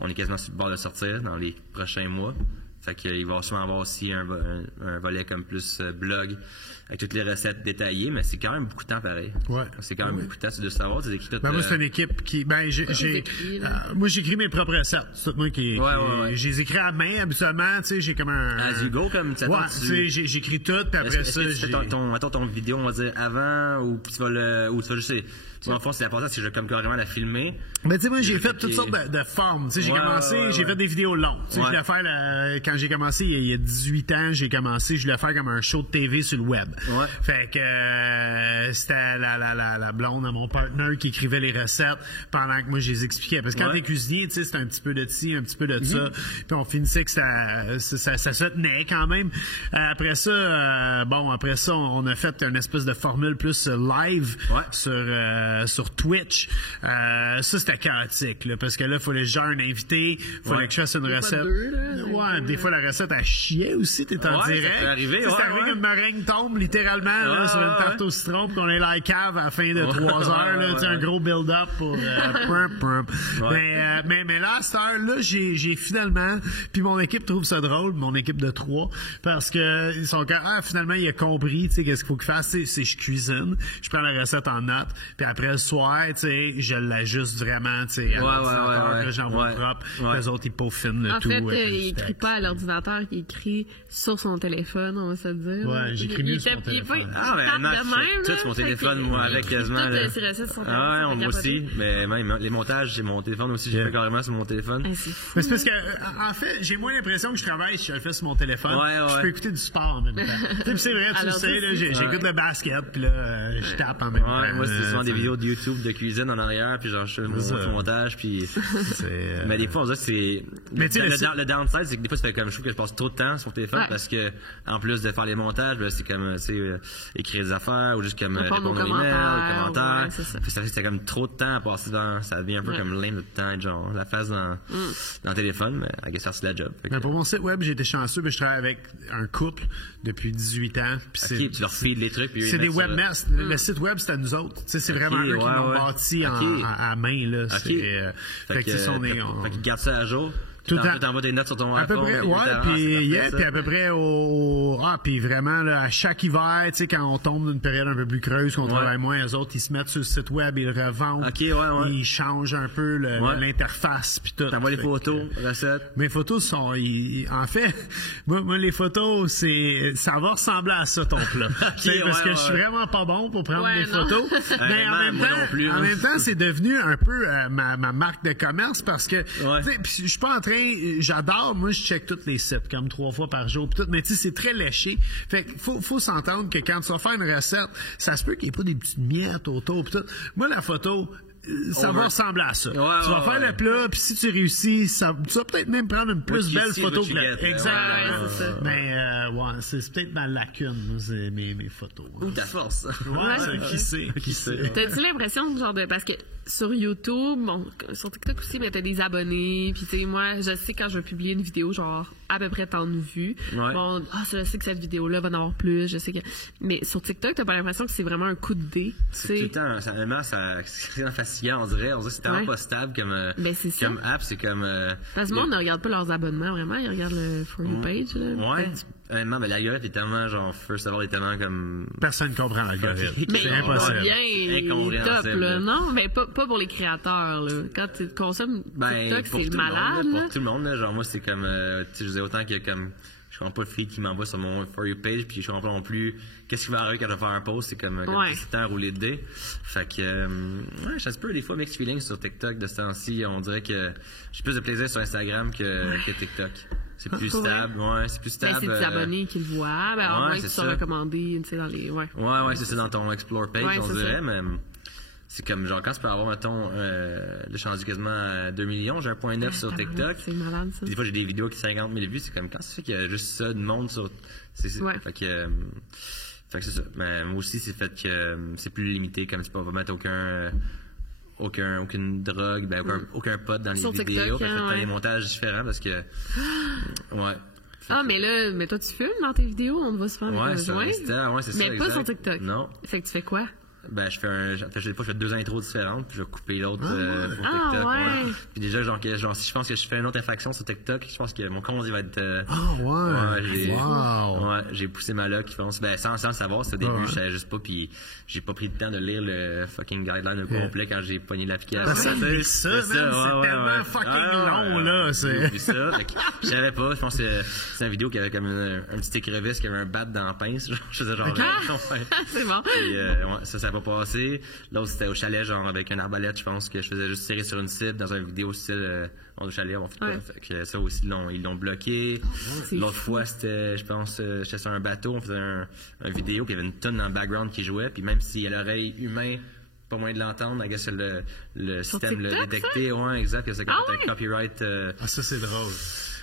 on est quasiment sur le bord de sortir dans les prochains mois. Fait qu'il va sûrement avoir aussi un volet comme plus blog avec toutes les recettes détaillées, mais c'est quand même beaucoup de temps pareil. Ouais. C'est quand même beaucoup de temps, tu dois savoir. Tu écris tout, moi, c'est une équipe qui. Moi, j'écris mes propres recettes. C'est tout moi qui. Je les écris à main, habituellement. Tu sais, j'ai comme un. As you go, comme tu j'écris tout, puis après ça. ton vidéo, on va dire avant, ou tu vas juste. En fond, c'est important, c'est que je vais comme carrément la filmer. Mais tu sais, moi, j'ai fait toutes sortes de formes. Tu sais, j'ai commencé, j'ai fait des vidéos longues. Tu sais, je voulais faire, quand j'ai commencé, il y a 18 ans, je voulais faire comme un show de TV sur le web. Fait que c'était la blonde à mon partner qui écrivait les recettes pendant que moi, je les expliquais. Parce que quand t'es cuisinier, tu sais, c'était un petit peu de ci, un petit peu de ça. Puis on finissait que ça se tenait quand même. Après ça, on a fait une espèce de formule plus live sur Twitch. Ça, c'était chaotique, là, parce que là, il fallait gérer un invité, il fallait que je fasse une recette. Des fois, la recette, elle chiait aussi, t'es en direct. C'est arrivé qu'une meringue tombe, littéralement, sur une tarte au citron, puis qu'on est là à la cave à la fin de 3 heures, là, un gros build-up pour... Mais là, à cette heure-là, j'ai finalement... Puis mon équipe trouve ça drôle, mon équipe de 3, parce que ils sont finalement, il a compris, tu sais, qu'est-ce qu'il faut qu'il fasse, c'est je cuisine, je prends la recette en note, puis après le soir, tu sais, je l'ajuste vraiment, tu sais, à jambon propre. Les autres, ils peaufinent le tout. En fait, il écrit pas à l'ordinateur, il écrit sur son téléphone, on va se le dire. Ouais, j'écris mieux sur mon téléphone. Tout sur mon téléphone, moi, avec quasiment. Moi aussi, mais même les montages, j'ai mon téléphone aussi, j'ai fait carrément sur mon téléphone. Mais c'est parce que, en fait, j'ai moins l'impression que je travaille si je le fais sur mon téléphone. Je peux écouter du sport en même temps. C'est vrai, tu le sais, j'écoute le basket, puis là, je tape en même temps. Moi, c'est souvent des vidéos de YouTube de cuisine en arrière, puis genre, je fais mon montage, puis. Mais des fois, on dirait que c'est. Mais tu sais, le downside, c'est que des fois, ça fait comme je trouve que je passe trop de temps sur le téléphone parce que, en plus de faire les montages, c'est comme, tu sais, écrire des affaires ou juste comme répondre aux emails, aux commentaires. Puis ça fait que c'est comme trop de temps à passer dans. Ça devient un peu comme lame de temps, genre, la face dans le téléphone, mais I guess c'est la job. Mais pour mon site web, j'ai été chanceux, mais je travaille avec un couple depuis 18 ans. Puis tu leur feeds les trucs. C'est des webmasters. Le site web, c'est à nous autres. C'est vraiment eux qui l'ont bâti à main, là. Fait qu'ils gardent ça à jour. Tu t'envoies des notes sur ton iPhone. Puis à peu près puis vraiment, là, à chaque hiver, tu sais, quand on tombe d'une période un peu plus creuse, qu'on travaille moins, les autres, ils se mettent sur le site web, ils le revendent. Ils changent un peu l'interface, puis tout. T'envoies les photos, recettes. Mes photos sont, en fait, moi, les photos, ça va ressembler à ça, ton plat. Parce que je suis vraiment pas bon pour prendre des photos. Mais en même temps, c'est devenu un peu ma marque de commerce parce que, tu sais, je suis pas en train, j'adore, moi, je check tous les sites, comme 3 fois par jour, tout, mais tu sais, c'est très léché. Fait qu'il faut s'entendre que quand tu vas faire une recette, ça se peut qu'il n'y ait pas des petites miettes autour, pis tout. Moi, la photo, ça va ressembler à ça. Tu vas faire le plat, puis si tu réussis, tu vas peut-être même prendre une plus belle photo que la... Exactement. C'est ça. Mais c'est peut-être ma lacune, c'est mes photos. Ou ta force. Qui sait. T'as-tu l'impression, genre, parce que sur YouTube, sur TikTok aussi, mais t'as des abonnés, puis tu sais, moi, je sais quand je vais publier une vidéo, genre, à peu près tant de vues. Je sais que cette vidéo-là va en avoir plus, je sais que... Mais sur TikTok, t'as pas l'impression que c'est vraiment un coup de dé. C'est tout le temps, c'est fatigant, on dirait que c'est tellement pas stable comme app, c'est comme... Parce que le monde ne regarde pas leurs abonnements, vraiment, ils regardent le For You page. Mais l'algorithme est tellement, genre, first of all, est tellement comme... Personne ne comprend l'algorithme. Mais c'est impossible. Top, là. Non, mais pas pour les créateurs, là. Quand tu consommes TikTok, c'est malade, là. Pour tout le monde, là. Genre, moi, c'est comme, tu sais, je disais autant que comme, je comprends pas le feed qui m'envoie sur mon For You page, puis je comprends pas non plus qu'est-ce qui va arriver quand je vais faire un post, c'est comme c'est temps à rouler de dés. Fait que, j'ai un peu des fois mixed feelings sur TikTok de ce temps-ci. On dirait que j'ai plus de plaisir sur Instagram que TikTok. C'est plus stable, c'est plus stable. C'est tes abonnés qui le voient, au moins tu sont recommandés, tu sais, dans les... c'est ça, dans ton Explore page, on dirait, mais c'est comme, genre, quand tu peux avoir, mettons, là, je suis rendu quasiment à 2 millions, j'ai 1.9 sur TikTok. C'est malade, ça. Des fois, j'ai des vidéos qui ont 50 000 vues, c'est comme, quand c'est fait qu'il y a juste ça de monde sur... Fait que... Fait que c'est ça. Mais moi aussi, c'est fait que c'est plus limité, comme tu peux pas mettre aucune drogue, ben aucun pot dans les vidéos. Fait que t'as des montages différents parce que. Ouais. Mais toi, tu filmes dans tes vidéos, on te voit souvent avec un joint. Ouais, c'est ça. Mais pas sur TikTok. Non. Fait que tu fais quoi? Ben, je fais 2 intros différentes, puis je vais couper l'autre pour TikTok. Ouais. Puis déjà, si je pense que je fais une autre infraction sur TikTok, je pense que mon compte, il va être. J'ai poussé ma loc, je pense. Ben, sans le savoir, c'est au début, je savais juste pas, puis j'ai pas pris le temps de lire le fucking guideline au complet quand j'ai pogné l'application. C'est tellement fucking long, là. J'ai vu ça. Je savais pas, je pense que c'est une vidéo qui avait comme un petit écrevisse qui avait un bat dans la pince. Je faisais genre. C'est bon. Puis, ça va passer. L'autre, c'était au chalet, genre avec un arbalète, je pense que je faisais juste tirer sur une cible dans une vidéo style au chalet. Fait que ça aussi, ils l'ont bloqué. L'autre fois, c'était, je pense, j'étais sur un bateau, on faisait un vidéo, puis il y avait une tonne dans le background qui jouait, puis même si à l'oreille humaine, pas moyen de l'entendre, I guess le système l'a détecté. Ouais, exact, que c'est comme un copyright. Ça, c'est drôle.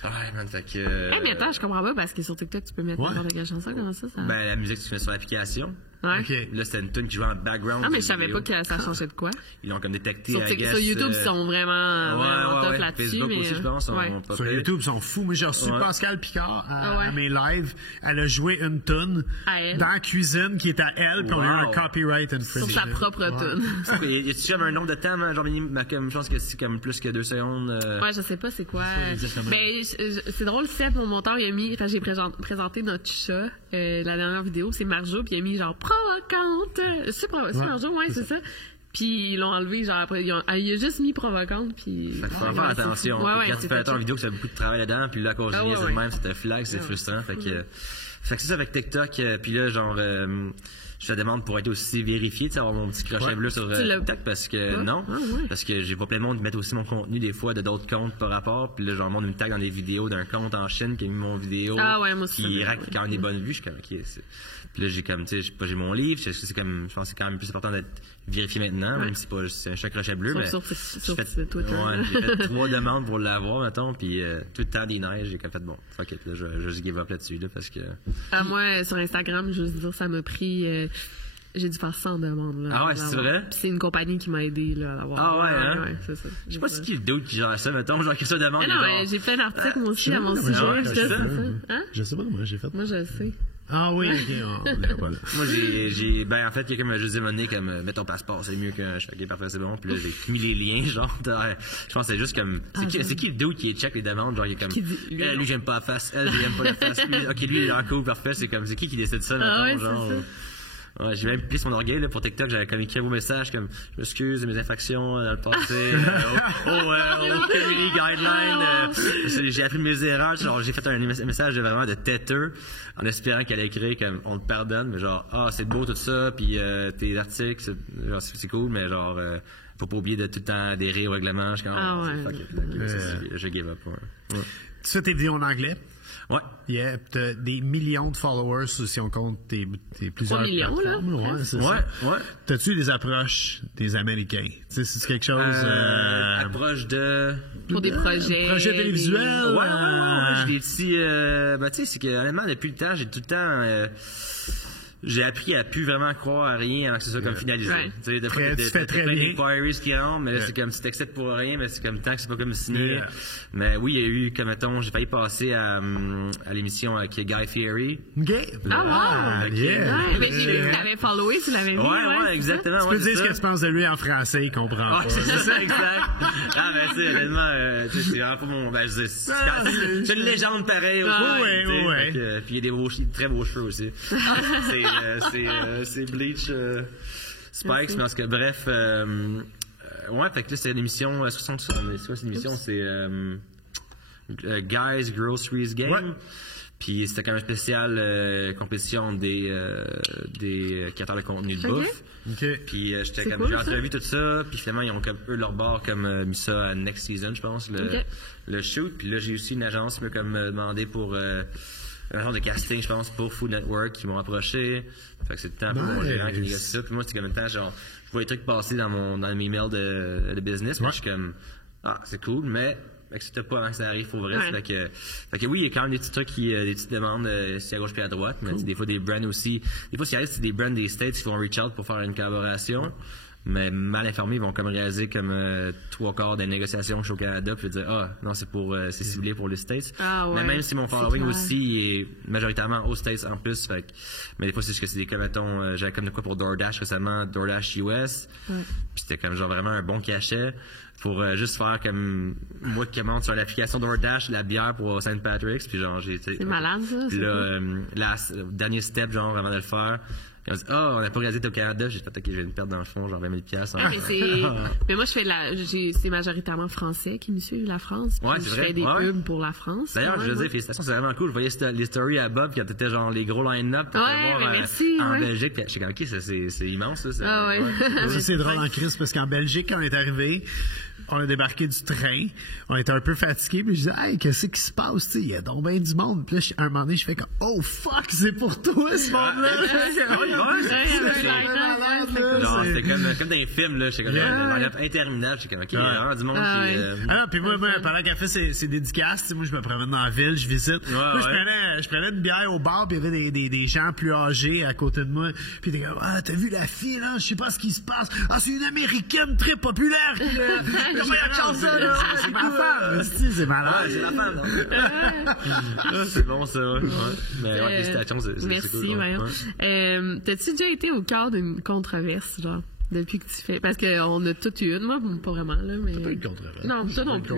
Ouais, man, fait que. Mais attends, je comprends pas parce que sur TikTok, tu peux mettre n'importe quelle chanson comme ça. Ben, la musique, tu mets sur l'application. Ouais. Okay. Là, c'était une tune qui jouait en background. Mais je savais pas que ça changeait de quoi. Ils l'ont comme détecté. Sur YouTube, ils sont vraiment top là-dessus. Facebook aussi, je pense. Sur YouTube, ils sont fous. Moi, j'ai reçu Pascal Picard à mes lives. Elle a joué une tune dans la cuisine qui est à elle, puis on a eu un copyright infringement. Sur sa propre tune. Y a-tu un nombre de temps, genre, je pense que c'est comme plus que 2 secondes. Ouais, je sais pas c'est quoi. Ben, c'est drôle, Seb, mon monteur, il a mis, j'ai présenté notre chat, la dernière vidéo, c'est Marjo, puis il a mis genre provocante. C'est Marjo, ouais, c'est ça. Puis ils l'ont enlevé, genre après, il a juste mis provocante, puis. Fait qu'il faut faire attention. Quand tu fais une vidéo que tu as beaucoup de travail là-dedans, puis là, à cause de même, c'était flag, c'est frustrant. Fait que c'est ça avec TikTok, puis là, genre. Je te demande pour être aussi vérifié, tu sais, avoir mon petit crochet bleu sur TikTok parce que parce que j'ai pas plein de monde qui mettent aussi mon contenu des fois de d'autres comptes par rapport, puis là genre monde me tag dans des vidéos d'un compte en Chine qui a mis mon vidéo qui rack quand même des bonnes vues, je suis comme OK, puis là j'ai comme tu sais j'ai mon livre, c'est comme je pense que c'est quand même plus important d'être vérifié maintenant, même si c'est un crochet bleu, mais j'ai fait 3 demandes pour l'avoir mettons, puis tout le temps des neiges, j'ai comme fait bon, fuck it, là je juste give up là-dessus là parce que moi sur Instagram, je veux dire ça m'a pris j'ai dû faire 100 demandes. Là, ah ouais, c'est vrai? Puis c'est une compagnie qui m'a aidé là, à l'avoir. Ouais, c'est ça. Je sais pas si qui le doute qui gère ça, mettons, genre que ça demande. Non, j'ai fait un article moi aussi à mon sujet. Je sais pas, moi j'ai fait. Moi je le sais. Ah oui, ok. Moi ben en fait, quelqu'un m'a juste demandé comme mets ton passeport, c'est mieux que je fais ok, parfait, c'est bon. Puis là, j'ai mis les liens, genre, je pense que c'est juste comme. C'est qui le dude qui check les demandes, genre, il est comme. Lui, j'aime pas la face, elle, j'aime pas la face. Ok, lui, il est en cool, parfait, c'est comme. C'est qui décide ça, genre. Ouais, j'ai même pris mon orgueil là, pour TikTok, j'avais comme écrit vos messages comme je m'excuse de mes infractions dans le passé. Community guideline. J'ai appris mes erreurs. Genre, j'ai fait un message vraiment de têteux en espérant qu'elle écrit comme on te pardonne, mais genre c'est beau tout ça, puis tes articles, c'est cool, mais genre faut pas oublier de tout le temps adhérer au règlement. Je je give up. Tu fais tes vidéos en anglais? Ouais. Yeah, t'as des millions de followers si on compte tes plusieurs 3 millions, là. Ouais, c'est ça. Ouais. T'as-tu des approches des Américains? Tu sais, c'est quelque chose... approche de... Pour des projets... Projets télévisuels? Ouais. J'ai des petits... tu sais, c'est que, honnêtement, depuis le temps, j'ai tout le temps... j'ai appris à plus vraiment croire à rien avant que ce soit comme finalisé. Tu sais, de fois, tu fais très bien. Inquiries qui rentrent, mais là, c'est comme si t'acceptes pour rien, mais c'est comme tant que c'est pas comme signé. Mais oui, il y a eu, comme mettons, j'ai failli passer à l'émission avec Guy Fieri. OK. Ah, wow. Mais j'ai vu que t'avais followé, tu l'avais vu. Ouais, exactement. Tu peux dire ce que tu penses de lui en français, il comprend pas. C'est ça, exact. Ah, ben, tu sais, honnêtement, c'est vraiment pas mon. Ben, c'est une légende pareille. Ouais. Puis il y a des très beaux cheveux aussi. C'est Bleach Spikes, parce que bref, fait que là c'est une émission 60, c'est quoi cette émission? C'est Guys Groceries Game. Ouais. Puis c'était quand même spécial compétition des créateurs de contenu de bouffe. Okay. Puis j'étais comme j'ai entrevu tout ça, puis finalement ils ont comme eux leur bord comme mis ça à next season, je pense, le shoot. Puis là j'ai aussi une agence qui m'a comme demandé pour un genre de casting, je pense, pour Food Network qui m'ont approché. Fait que c'est le temps pour mon gérant qui négocie ça. Puis moi, c'était comme le temps, genre, je vois les trucs passer dans mes mails de business. Moi, je suis comme, c'est cool, mais accepte pas avant que ça arrive pour vrai. Fait que oui, il y a quand même des petits trucs, des petites demandes, si à gauche puis à droite, mais des fois des brands aussi. Des fois, ce qui arrive, c'est des brands des States qui vont reach out pour faire une collaboration. Mais mal informés, ils vont comme réaliser comme 3/4 des négociations au Canada, puis dire non, c'est ciblé pour les States. Mais même si mon following aussi est majoritairement aux States en plus, mais des fois c'est juste que c'est des comme mettons, j'avais comme de quoi pour DoorDash récemment, DoorDash US, puis c'était comme genre vraiment un bon cachet pour juste faire comme moi qui commande sur l'application DoorDash la bière pour St. Patrick's, puis genre j'ai été. C'est malade ça. Puis là, dernier step genre avant de le faire. On dit, on n'a pas réalisé au Canada. J'ai fait, OK, je vais me perdre dans le fond, genre 20 000 $. Mais moi, je fais c'est majoritairement français qui me suivent, la France. Ouais, c'est vrai. Je fais des pubs pour la France. D'ailleurs, je veux dire, félicitations, c'est vraiment cool. Je voyais les stories à Bob quand t'étais genre les gros line-up. Merci. En Belgique, je sais OK, c'est immense, ça. Ça, c'est drôle en crise parce qu'en Belgique, quand on est arrivé, on a débarqué du train, on était un peu fatigués, puis je disais, hey, qu'est-ce qui se passe, il y a donc bien du monde. Puis là, un moment donné, je fais comme, oh fuck, c'est pour toi ce monde-là. Non, c'était comme dans les films, là, j'étais comme, interminable, j'étais comme, OK, il y a vraiment du monde qui. Puis moi, pendant qu'elle fait ses dédicaces, moi, je me promène dans la ville, je visite. Je prenais une bière au bar, puis il y avait des gens plus âgés à côté de moi. Puis t'es comme, t'as vu la fille, là, je sais pas ce qui se passe. C'est une Américaine très populaire. C'est ma femme, c'est malade. C'est la femme. C'est bon, ça. Mais félicitations, c'est cool. Merci, voyons. T'as-tu déjà été au cœur d'une controverse, genre, depuis que tu fais. Parce qu'on a toutes eu une, moi, pas vraiment, là. Mais... T'as pas eu de controverse. Non, ça non plus.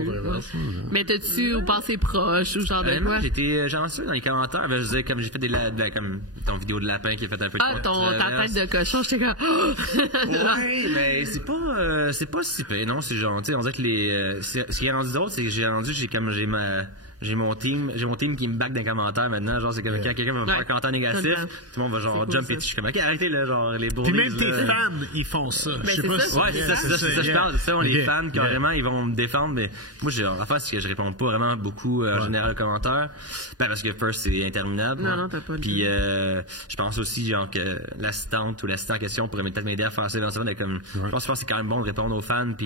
Mais t'as-tu au passé proche ou genre de quoi? J'étais chanceux dans les commentaires. Je disais, comme j'ai fait comme ton vidéo de lapin qui a fait un peu de ta tête de cochon, j'étais comme. Oui, mais c'est pas si pire, non, c'est genre, tu sais, on dirait que ce qui est rendu d'autre, c'est que j'ai mon team qui me back dans les commentaires maintenant. Genre, c'est comme quand quelqu'un me fait un commentaire négatif, tout le monde va genre jump et je suis comme, OK, arrêtez là, genre, les bourrés. Puis même tes fans, ils font ça. Je sais pas si. Ouais, c'est ça, je pense. Les fans, carrément, ils vont me défendre, mais moi, l'affaire, c'est que je réponds pas vraiment beaucoup en général aux commentaires. Parce que first, c'est interminable. Non, t'as pas le Puis, je pense aussi, genre, que l'assistante ou l'assistant en question pourrait peut-être m'aider à faire ça dans ça. Je pense que c'est quand même bon de répondre aux fans. Puis,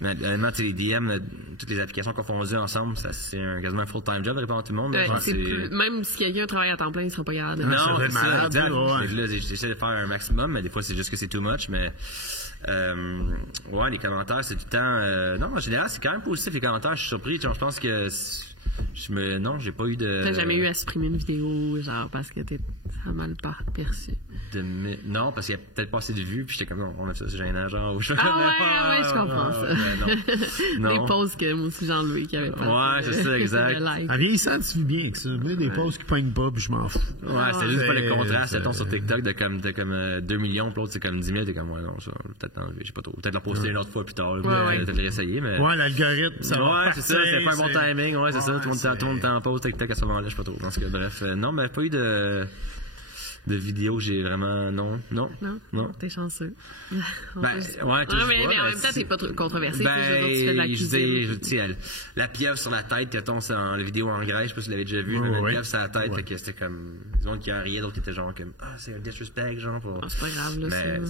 honnêtement, les DM, toutes les applications confondues ensemble, ça, c'est quasiment un full-time job de répondre à tout le monde. Même si quelqu'un travaille à temps plein, il ne sera pas capable. Non, c'est malade. J'essaie de faire un maximum, mais des fois, c'est juste que c'est too much. Mais les commentaires, c'est tout le temps. Non, en général, c'est quand même positif, les commentaires. Je suis surpris. Je pense que. Non, j'ai pas eu de. T'as jamais eu à supprimer une vidéo, genre, parce que ça a mal perçu. Non, parce qu'il y a peut-être pas assez de vues, puis j'étais comme, non, on a ça, c'est gênant, genre. Ouais, je comprends ça. Non. Des pauses que moi aussi, Jean-Louis, qui avait pas. Ouais, c'est ça, exact. En vieillissant, tu vis bien avec ça. Moi, des pauses qui pognent pas, puis je m'en fous. Ouais, c'est juste pas le contraste. Mettons sur TikTok de comme 2 millions, puis l'autre, c'est comme 10 000, t'es comme, ouais, non, ça, peut-être enlever, je sais pas trop. Peut-être la poster une autre fois plus tard, peut-être le réessayer, mais. Ouais, l'algorithme, ça va. Ouais, c'est ça, c'est pas un bon timing, ouais, c'est ça. Tout le monde t'en pose TikTok à ce moment-là, je sais pas trop. Bref, non, mais pas eu de vidéos que j'ai vraiment. Non. T'es chanceux. Ouais, mais en même temps, t'es pas trop controversé. Tu fais de la cuisine. La pieuvre sur la tête, mettons, c'est dans la vidéo en Grèce, je sais pas si tu l'avais déjà vu, la pieuvre sur la tête, fait que c'était comme. Les gens qui en riaient, d'autres qui étaient genre comme, c'est un disrespect, genre. C'est pas grave, là. Mais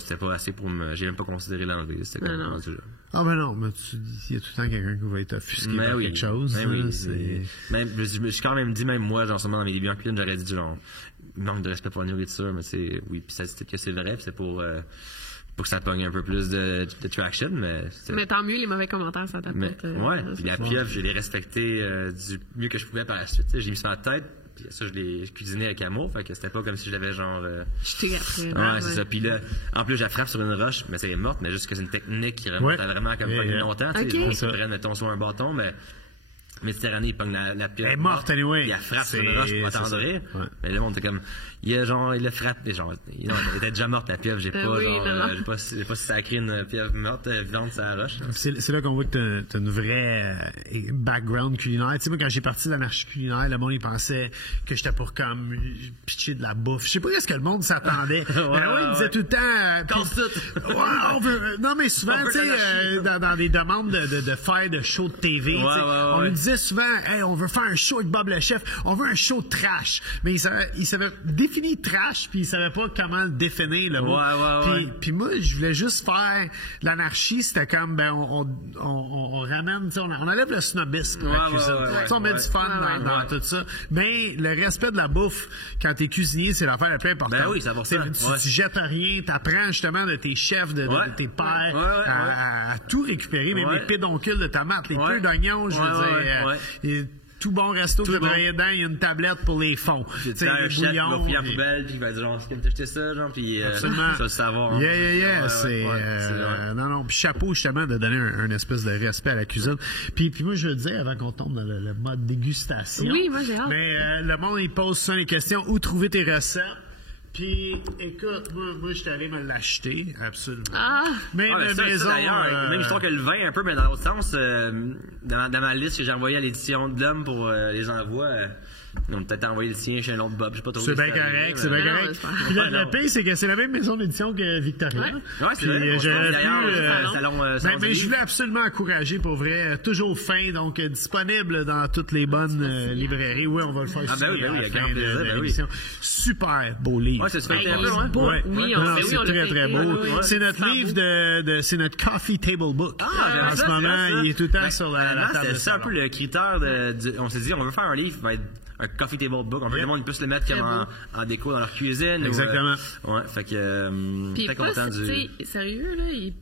c'était pas assez pour me. J'ai même pas considéré l'enlever. C'était comme. Non, mais tu dis, il y a tout le temps quelqu'un qui va être offusqué par quelque chose. Je me suis quand même dit, même moi, genre, sûrement dans mes débuts en cuisine, j'aurais dit, genre, manque de respect pour la nourriture, mais oui, puis ça, c'était que c'est vrai, puis c'est pour que ça pogne un peu plus de traction, mais tant mieux, les mauvais commentaires, ça t'apporte. Ouais, puis la pieuvre, je l'ai respectée du mieux que je pouvais par la suite. J'ai mis sur la tête, puis ça, je l'ai cuisiné avec amour, fait que c'était pas comme si je l'avais genre. Jeté après. Ouais, c'est ça. Puis là, en plus, je la frappe sur une roche, mais ça est morte, mais juste que c'est une technique qui remonte vraiment comme pas longtemps. Tu sais, on mettons sur un bâton, mais. Méditerranée, il pogne la pieuvre. Elle est morte, anyway. Il a frappe sur une roche pour attendrir. Mais là, on était comme, il a frappé, genre, elle était déjà morte, la pieuvre. J'ai pas sacré une pieuvre morte, vivante sur la roche. C'est là qu'on voit que t'as une vraie background culinaire. Tu sais, moi, quand j'ai parti de la marche culinaire, le monde, il pensait que j'étais pour comme pitcher de la bouffe. Je sais pas ce que le monde s'attendait. Mais là, il disait tout le temps. Non, mais souvent, tu sais, dans des demandes de faire de shows de TV, on lui disait disait souvent, hey, on veut faire un show avec Bob le chef, on veut un show de trash. Mais il savait définir trash, puis il savait pas comment définir le mot. Puis moi, je voulais juste faire l'anarchie, c'était comme, ben, on ramène, on enlève le snobisme. On met du fun dans tout ça. Mais le respect de la bouffe, quand t'es cuisinier, c'est l'affaire la plus importante. Ben oui, ça va ça. Tu jettes rien, t'apprends justement de tes chefs, de tes pères, à tout récupérer, même les pédoncules de tomates, les queues d'oignons, je veux dire. Tout bon resto, tu travailles dedans, il y a une tablette pour les fonds. Tu sais, un chef qui va fouiller en poubelle, puis il va dire, genre, c'est comme t'acheter ça, genre, puis ça le savoir. Non. Puis chapeau, justement, de donner un espèce de respect à la cuisine. Puis moi, je veux dire, avant qu'on tombe dans le mode dégustation. Oui, moi, j'ai hâte. Mais le monde, il pose souvent les questions, où trouver tes recettes? Puis, écoute, moi, je suis allé me l'acheter, absolument. Mais la maison... D'ailleurs, même histoire que le vin, un peu, mais dans l'autre sens, dans ma liste que j'ai envoyée à l'édition de l'Homme pour les envois... On a peut-être envoyé le sien chez un autre Bob, je sais pas trop. C'est bien correct, c'est bien correct. Puis le pire, c'est que c'est la même maison d'édition que Victoria. Ouais, c'est vrai. J'aurais pu... Mais je voulais absolument encourager, pour vrai, toujours fin, donc disponible dans toutes les bonnes librairies. Oui, on va le faire. Oui. Super beau livre. Ouais, c'est super beau. Oui, c'est très, très beau. C'est notre livre c'est notre coffee table book. En ce moment, il est tout le temps sur la table. C'est un peu le critère on s'est dit, on veut faire un livre qui va être un coffee table book. En fait, le monde peut se le mettre comme en déco dans leur cuisine. Exactement. Ouais, fait que très content du... Sérieux, là, il est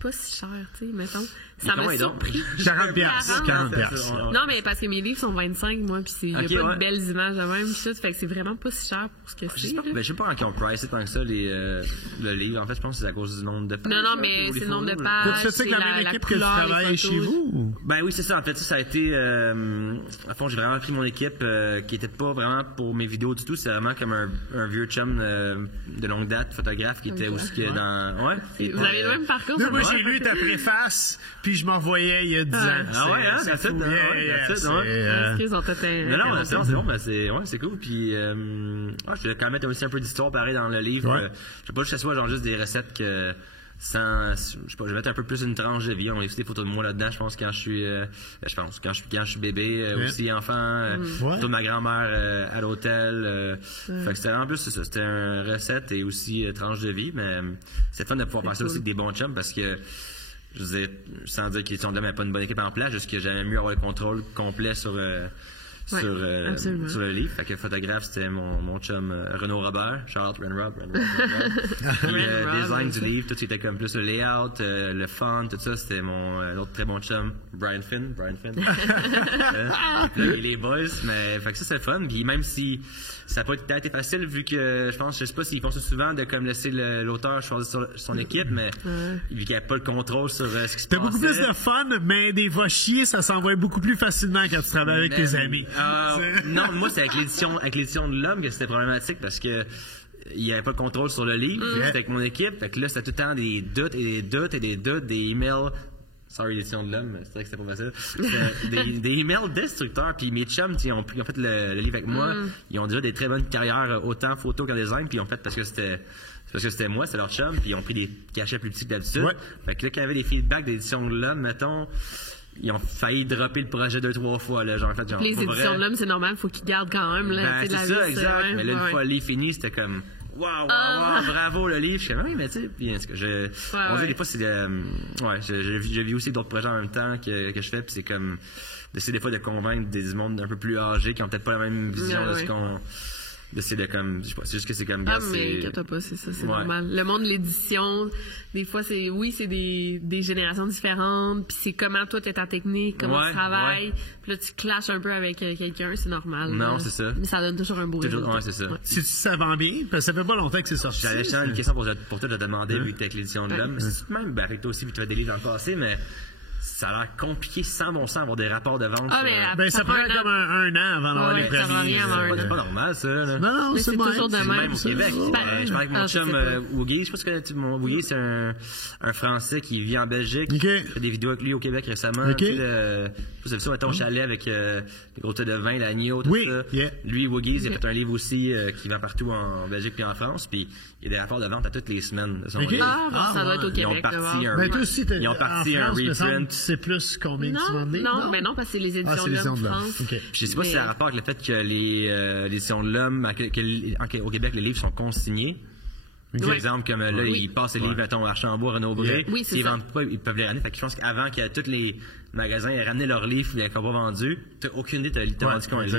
pas si cher, tu sais, mettons. Ça m'a surpris. 40$. Non, mais parce que mes livres sont 25, moi, puis il y a pas de belles images de même, tout. Fait que c'est vraiment pas si cher pour ce que c'est. Je sais pas en qui on price tant que ça, le livre. En fait, je pense que c'est à cause du nombre de pages. Non, mais c'est le nombre de pages. C'est la même équipe que tu travailles chez vous? Ben oui, c'est ça. En fait, ça a été... à fond, j'ai vraiment pris mon équipe qui était pas vraiment pour mes vidéos du tout. C'est vraiment comme un vieux chum de longue date, photographe, qui était aussi dans... Vous avez le même parcours? Moi, j'ai lu ta préface, puis je m'en voyais il y a 10 ans. Ah ouais, hein? C'est tout. Ils ont Non, c'est cool. Puis, je voulais quand même mettre aussi un peu d'histoire pareil dans le livre. Je sais pas, je sais genre juste des recettes que... je sais pas, je vais mettre un peu plus une tranche de vie. On a aussi des photos de moi là-dedans, je pense, quand je suis bébé, aussi enfant, photos de ma grand-mère à l'hôtel. Fait que c'était en plus, c'est ça, c'était une recette et aussi tranche de vie, mais c'est fun de pouvoir passer aussi avec des bons chums parce que, je veux dire, sans dire qu'ils sont de même pas une bonne équipe en place, juste que j'aimais mieux avoir le contrôle complet sur le livre. Fait que le photographe, c'était mon chum Renaud Robert. Charlotte Renrob. Le design du livre, tout c'était comme plus le layout, le font, tout ça, c'était mon autre très bon chum, Brian Finn. Les boys, mais fait que ça c'est fun. Puis même si ça n'a pas été facile, vu que je sais pas s'ils font ça souvent de comme laisser l'auteur choisir son équipe, mais vu qu'il n'y a pas le contrôle sur ce qui se passe. T'as beaucoup plus de fun, mais des fois chier, ça s'envoie beaucoup plus facilement quand tu travailles avec tes amis. Non, moi c'est avec l'édition de l'Homme que c'était problématique parce que il n'y avait pas de contrôle sur le livre. C'était avec mon équipe. Fait que là, c'était tout le temps des doutes et des doutes et des doutes, des emails. Sorry, l'édition de l'Homme, c'est vrai que c'était pas facile. Des emails destructeurs. Puis mes chums, ils ont fait le livre avec moi. Ils ont déjà des très bonnes carrières, autant photo qu'en design. Puis ils ont fait parce que c'était moi, c'est leur chum. Puis ils ont pris des cachets plus petits que d'habitude. Fait que là, quand il y avait des feedbacks d'édition de l'Homme, mettons, ils ont failli dropper le projet 2-3 fois. Là, genre, en fait, les éditions de l'Homme, c'est normal, il faut qu'ils gardent quand même. Là, c'est ça, exact. Mais là, une fois le livre fini, c'était comme... Wow, bravo le livre. Je sais oui, mais tu sais, puis on dit des fois c'est je vis aussi d'autres projets en même temps que je fais, puis c'est comme d'essayer des fois de convaincre des mondes un peu plus âgés qui ont peut-être pas la même vision de ce qu'on d'essayer de comme je sais pas, c'est juste que c'est comme mais inquiète pas, c'est ça, c'est normal. Le monde de l'édition, des fois c'est des générations différentes, puis c'est comment toi t'es ta technique, comment tu travailles, puis là tu clashes un peu avec quelqu'un, c'est normal. Non, c'est ça. Mais ça donne toujours un beau résultat. Ouais, c'est ça. Si ça vend bien, parce que ça fait pas longtemps que c'est sorti. J'allais une question pour toi de te demander, vu que t'es avec l'édition de l'Homme, même avec toi aussi, puis tu as des livres dans le passé, mais ça a l'air compliqué sans bon sens avoir des rapports de vente. Ça prend comme un an avant d'avoir les premiers. C'est pas normal, ça. Là. Non, c'est toujours de même. Au Québec. Je parle avec mon chum Woogie. Je sais pas ce que mon Woogie, c'est un Français qui vit en Belgique. J'ai fait des vidéos avec lui au Québec récemment. Je sais pas si ça, mettons, au chalet avec les gros tas de vin, l'agneau, tout ça. Lui, Woogies, il a fait un livre aussi qui vend partout en Belgique et en France, puis il y a des rapports de vente à toutes les semaines. Ça doit être au Québec. Ils ont parti un reprint. Tu sais plus combien tu vends? Non, mais non, parce que c'est les éditions de l'Homme France. Je sais pas si ça a rapport avec le fait que les éditions de l'Homme, au Québec, les livres sont consignés. Par exemple, comme là, ils passent les livres à Archambault, Renaud-Bré. S'ils ne vendent pas, ils peuvent les ramener. Fait que je pense qu'avant que tous les magasins aient ramené leurs livres et qu'ils n'ont pas vendu, tu n'as aucune idée de t'as vendu qu'on livre.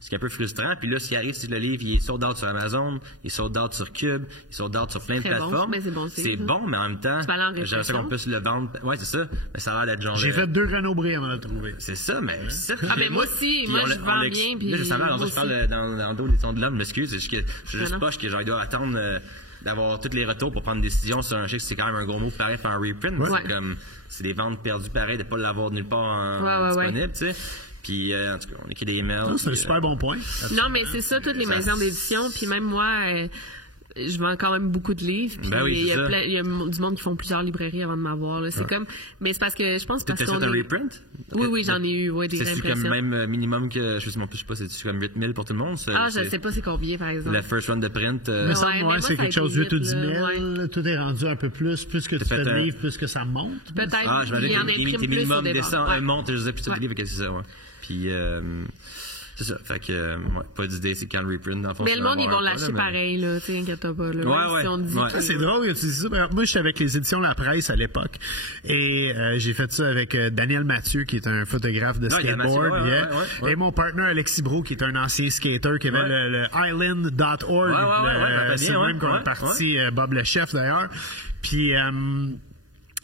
Ce qui est un peu frustrant. Puis là, ce qui arrive, c'est que le livre, il est sold out sur Amazon, il est sold out sur Cube, il est sold out sur plein de plateformes. C'est bon, mais en même temps, j'aimerais ça qu'on puisse le vendre. Ouais, c'est ça. Mais ça a l'air d'être genre. J'ai fait 2 Renaud-Bré avant de le trouver. C'est ça, mais. mais moi aussi, moi, je vends bien. Puis. Là, ça va, je parle dans le dos des sons de l'homme, je m'excuse. Je suis juste poche que genre, il doit attendre. D'avoir tous les retours pour prendre une décision sur un chèque, c'est quand même un gros mot pareil faire un reprint. C'est comme c'est des ventes perdues pareil de ne pas l'avoir nulle part disponible, tu sais. Puis en tout cas, on écrit des emails. C'est un super bon point. Non, mais c'est ça, toutes les maisons d'édition, puis même moi je vends quand même beaucoup de livres. Puis il y a du monde qui font plusieurs librairies avant de m'avoir. C'est comme, mais c'est parce que je pense parce qu'on est... reprint? Oui, j'en ai eu. Des c'est comme même minimum que je sais pas, c'est comme 8 000 pour tout le monde. Je sais pas c'est combien par exemple. La first run de print. Mais ça, c'est quelque chose de 8 ou 10 000. Tout est rendu un peu plus que tu fais de livres, plus que ça monte. Peut-être. Je vais aller que minimum descend, monte, je sais plus de livres, qu'est-ce que c'est ça. Puis c'est ça. Fait que, pas d'idée, c'est quand le reprint, dans le fond. Mais le monde, ils vont lâcher pareil, là. Tu sais, inquiète pas, là. C'est drôle que tu dis ça. Moi, j'étais avec les éditions La Presse à l'époque. Et j'ai fait ça avec Daniel Mathieu, qui est un photographe de skateboard. Et mon partenaire Alexis Bro, qui est un ancien skater, qui avait le island.org. C'est le même qu'on a parti, Bob le chef, d'ailleurs. Puis...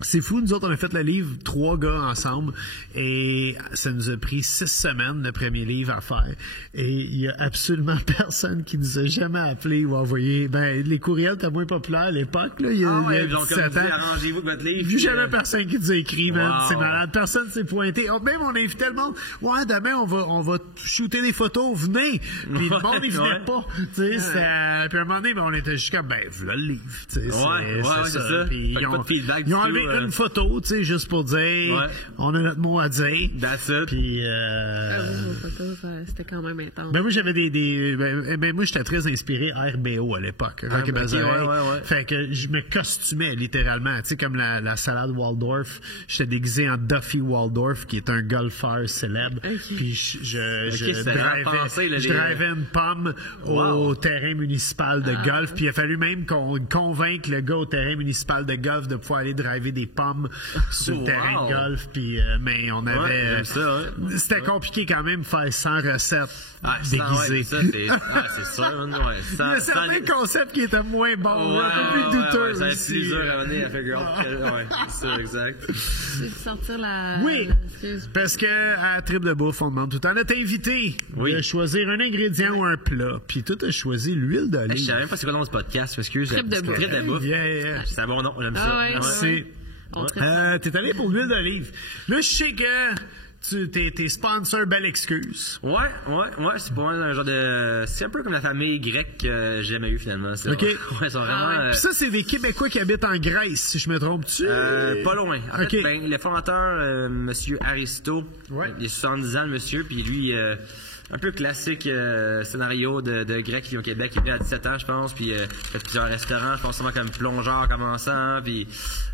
c'est fou, nous autres, on a fait le livre 3 gars ensemble et ça nous a pris 6 semaines, le premier livre à faire. Et il y a absolument personne qui nous a jamais appelé ou envoyé. Les courriels étaient moins populaires à l'époque, là. Il y a 17 ans. Arrangez-vous avec votre livre. Vu jamais personne qui nous a écrit, man. C'est malade. Personne s'est pointé. Même on invitait le monde. Ouais, demain, on va shooter des photos. Venez. Puis le monde, il venait pas. Puis à un moment donné, on était juste comme, voilà le livre. C'est ça. Puis ils ont enlevé une photo, tu sais, juste pour dire, on a notre mot à dire. That's it. Puis, c'était quand même intense. Moi, j'avais moi, j'étais très inspiré RBO à l'époque. Fait que je me costumais littéralement, tu sais, comme la salade Waldorf. J'étais déguisé en Duffy Waldorf, qui est un golfeur célèbre. Puis je drivais une pomme au terrain municipal de golf. Puis il a fallu même qu'on convainque le gars au terrain municipal de golf de pouvoir aller driver des pommes sur le terrain de golf. Puis, mais on avait... c'était compliqué quand même de faire 100 recettes déguisées. C'est sûr. Il y a certains concepts qui étaient moins bons, un peu plus douteux aussi. C'est plus dur à venir à figure out. C'est ça, exact. Tu veux sortir la... Oui, parce qu'à Trip de Bouffe, on demande tout le temps de t'inviter de choisir un ingrédient ou un plat. Puis toi, tu as choisi l'huile d'olive. Je savais même pas c'est quoi le nom du podcast, excuse. Trip de Bouffe. C'est un bon nom, on aime ça. T'es allé pour l'huile d'olive. Là, je sais que t'es sponsor, belle excuse. Ouais, c'est pas un genre de... C'est un peu comme la famille grecque que j'ai jamais eu finalement. OK. Ouais, sont vraiment... Puis ça, c'est des Québécois qui habitent en Grèce, si je me trompe-tu? Pas loin. En fait, le fondateur, monsieur Aristo, il a 70 ans, le monsieur, puis lui... un peu classique scénario de grec qui vit au Québec. Il est venu à 17 ans, je pense, puis il fait plusieurs restaurants, je pense sûrement comme plongeur en commençant, puis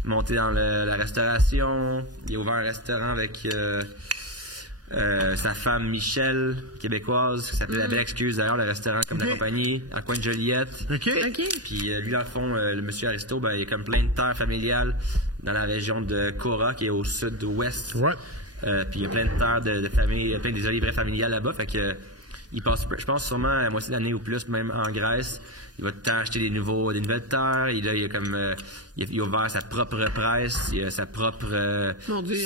monté dans la restauration. Il a ouvert un restaurant avec sa femme Michelle, québécoise, qui s'appelait La Belle Excuse, d'ailleurs, le restaurant comme la compagnie, à Coin de Joliette. Puis lui, dans le fond, le monsieur Aristo, il y a comme plein de terres familiales dans la région de Cora, qui est au sud-ouest. Puis il y a plein de terres de famille, plein des oliveries familiales là-bas. Fait que il passe, je pense, sûrement la moitié de l'année ou plus, même en Grèce. Il va tout le temps acheter des nouvelles terres. Il a ouvert sa propre presse, il a sa propre,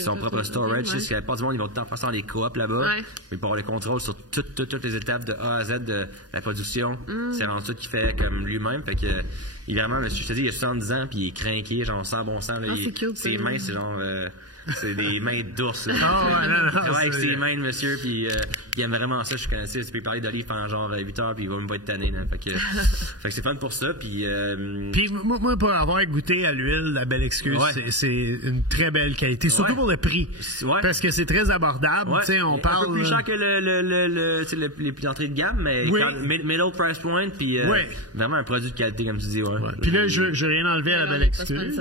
son propre storage. Parce qu'il y a pas du monde, ils vont tout le temps faire ça dans les coops là-bas. Il peut avoir le contrôle sur toutes les étapes de A à Z de la production. C'est vraiment ça qu'il fait comme lui-même. Fait que, il vraiment, je te dis, il a 70 ans, puis il est craqué, genre sans bon sens. Ses mains, c'est genre... C'est des mains d'ours. Non, avec ses mains de monsieur, puis il aime vraiment ça. Je suis connaissé. Tu peux parler d'olive pendant genre 8 heures, puis il va même pas être tanné. Fait que c'est fun pour ça. Puis moi, pour avoir goûté à l'huile, la belle excuse, c'est une très belle qualité. Surtout pour le prix. Parce que c'est très abordable. On parle. Un peu plus cher que les entrées de gamme, mais middle price point, puis vraiment un produit de qualité, comme tu dis. Puis là, je n'ai rien enlevé à la belle excuse.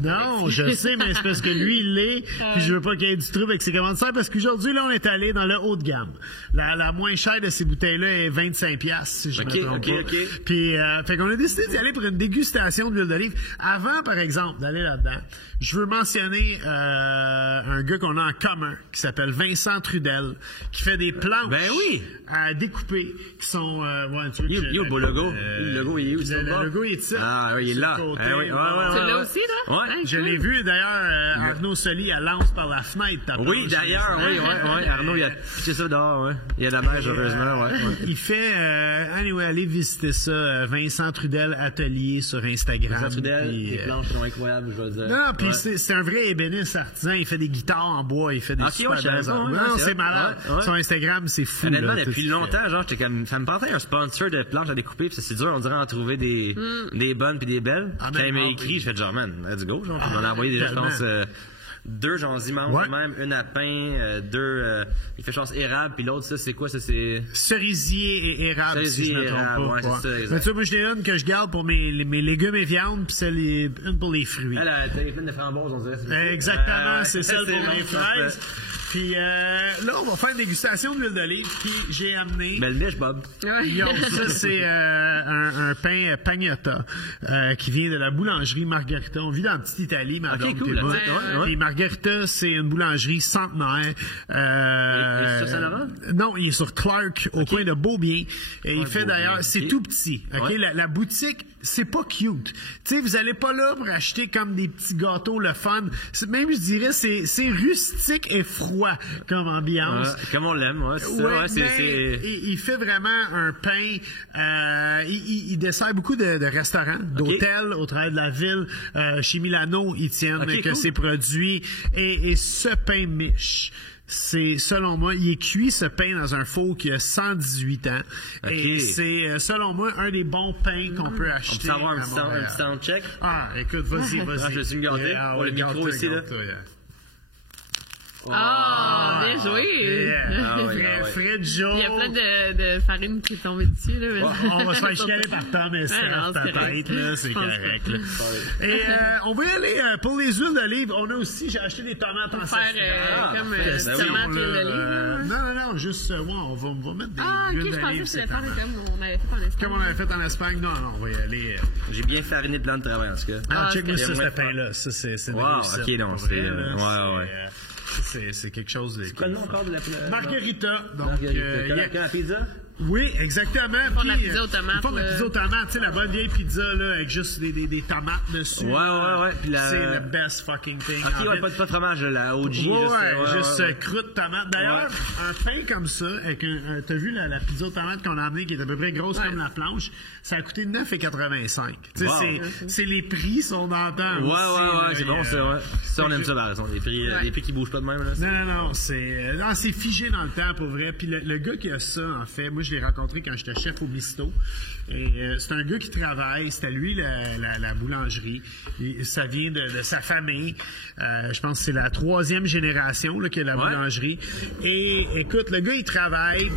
Non, je sais, mais c'est parce que lui, il l'est, puis je veux pas qu'il y ait du trouble avec ses commanditaires, parce qu'aujourd'hui, là, on est allé dans le haut de gamme. La moins chère de ces bouteilles-là est 25$, si je me trompe pas. Puis, fait qu'on a décidé d'y aller pour une dégustation d'huile d'olive. Avant, par exemple, d'aller là-dedans, je veux mentionner un gars qu'on a en commun, qui s'appelle Vincent Trudel, qui fait des planches à découper, qui sont... il est au beau logo. Le logo, il est où? Le logo, il est ici. Ah oui, il est là. C'est là aussi, là? Ouais. Je l'ai vu, d'ailleurs, Arnaud Soli, elle lance par la fenêtre. Oui, d'ailleurs, oui. Arnaud, il a pitché ça dehors, Il y a de la neige, heureusement, Il fait... allez visiter ça, Vincent Trudel Atelier sur Instagram. Vincent Trudel, les planches sont incroyables, je veux dire. Non, puis c'est un vrai ébéniste artisan. Il fait des guitares en bois, il fait des super belles armes. Non, c'est malade. Son Instagram, c'est fou. Honnêtement, depuis longtemps, genre, j'étais comme... Ça me pensait un sponsor de planches à découper, puis c'est dur, on dirait, en trouver des bonnes puis des belles. Quand il m'a écrit, je fais genre, man, let's go. Genre, on a envoyé déjà, je pense, 2 genre immenses, même, une à pain, 2, il fait chance érable, puis l'autre, ça, c'est quoi? Ça, c'est... Cerisier et érable, si je me trompe pas. C'est ça, exact. Mais tu vois, moi, je l'ai une que je garde pour mes légumes et viandes, puis c'est une pour les fruits. Elle a plein de framboises, on dirait. Exactement, c'est celle pour les fraises. Puis là, on va faire une dégustation d'huile d'olive, puis j'ai amené... Belle niche, Bob. Ça, c'est un pain pagnotta qui vient de la boulangerie Margherita. On vit dans la petite Italie, madame. OK, cool. Et Margherita, c'est une boulangerie centenaire. Il est sur Saint-Laurent? Non, il est sur Clark, au coin de Beaubien. Et il fait d'ailleurs... C'est tout petit. OK? La boutique... C'est pas cute. Tu sais, vous allez pas là pour acheter comme des petits gâteaux, le fun. Même, je dirais, c'est rustique et froid comme ambiance. Comme on l'aime, il fait vraiment un pain. Il dessert beaucoup de restaurants, d'hôtels au travers de la ville. Chez Milano, ils tiennent ses produits. Et ce pain miche. C'est, selon moi, il est cuit ce pain dans un four qui a 118 ans. Et c'est, selon moi, un des bons pains qu'on peut acheter. On peut avoir un petit sound check? Ah, écoute, vas-y. Je suis gardé. Pour le micro ici, là. Bien joué! Fred Joe. Il y a plein de farine qui est tombée dessus. Là, on va se faire chicaner par temps, mais c'est dans ta tête, là, c'est correct. Là. Et on va y aller pour les huiles d'olive. On a aussi, j'ai acheté des tomates en faire comme tomates huile d'olive. Non, juste, on va mettre des huiles d'olive. Je pensais que c'était comme on avait fait en Espagne. Comme on avait fait en Espagne, non, on va y aller. J'ai bien fariné de plan de travail, en tout cas. Check-moi ça, ce pain-là. Ça, c'est wow, ok, non, c'est... Ouais. C'est quelque chose de... C'est quoi le nom encore de la... Margherita. Donc, la pizza? Oui, exactement. Ils font de la pizza aux tomates. Ils font de la pizza aux tomates, tu sais, la bonne vieille pizza, là, avec juste des tomates dessus. Ouais. C'est le best fucking thing. Ok, pas de fromage, la OG. Juste croûte tomate. D'ailleurs, un pain comme ça, avec t'as vu la pizza aux tomates qu'on a amenée, qui est à peu près grosse comme la planche, ça a coûté 9,85. Tu sais, c'est les prix sont dans le temps. Ouais, c'est bon, ça, ouais. Ça, on aime ça, par exemple. Les prix qui bougent pas de même, là. Non, c'est figé dans le temps, pour vrai. Puis le gars qui a ça, en fait, moi, je l'ai rencontré quand j'étais chef au Misto. Et c'est un gars qui travaille. C'est à lui la boulangerie. Ça vient de sa famille. Je pense que c'est la 3e génération là, qui a la boulangerie. Et écoute, le gars, il travaille.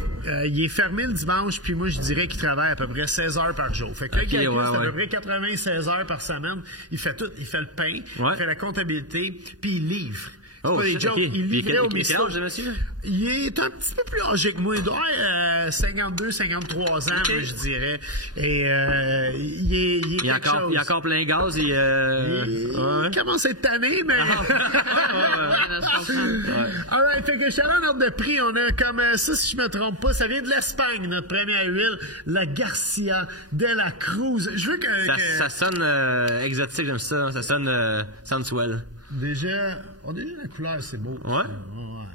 Il est fermé le dimanche. Puis moi, je dirais qu'il travaille à peu près 16 heures par jour. Fait que là, c'est à peu près 96 heures par semaine. Il fait tout. Il fait le pain. Il fait la comptabilité. Puis il livre. Oh, pas des jokes. Il livrait au Misto. Il est un petit peu plus âgé que moi. Il doit avoir 52, 53 ans, je dirais. Et il est encore plein gaz. Il commence à être tanné, mais... Alright, fait que chaleur en ordre de prix, on a comme ça, si je me trompe pas, ça vient de l'Espagne, notre première huile, la Garcia de la Cruz. Je veux que... Ça sonne exotique, j'aime ça. Ça sonne sensuel. Déjà, Oh, déjà, la couleur, c'est beau. Ouais.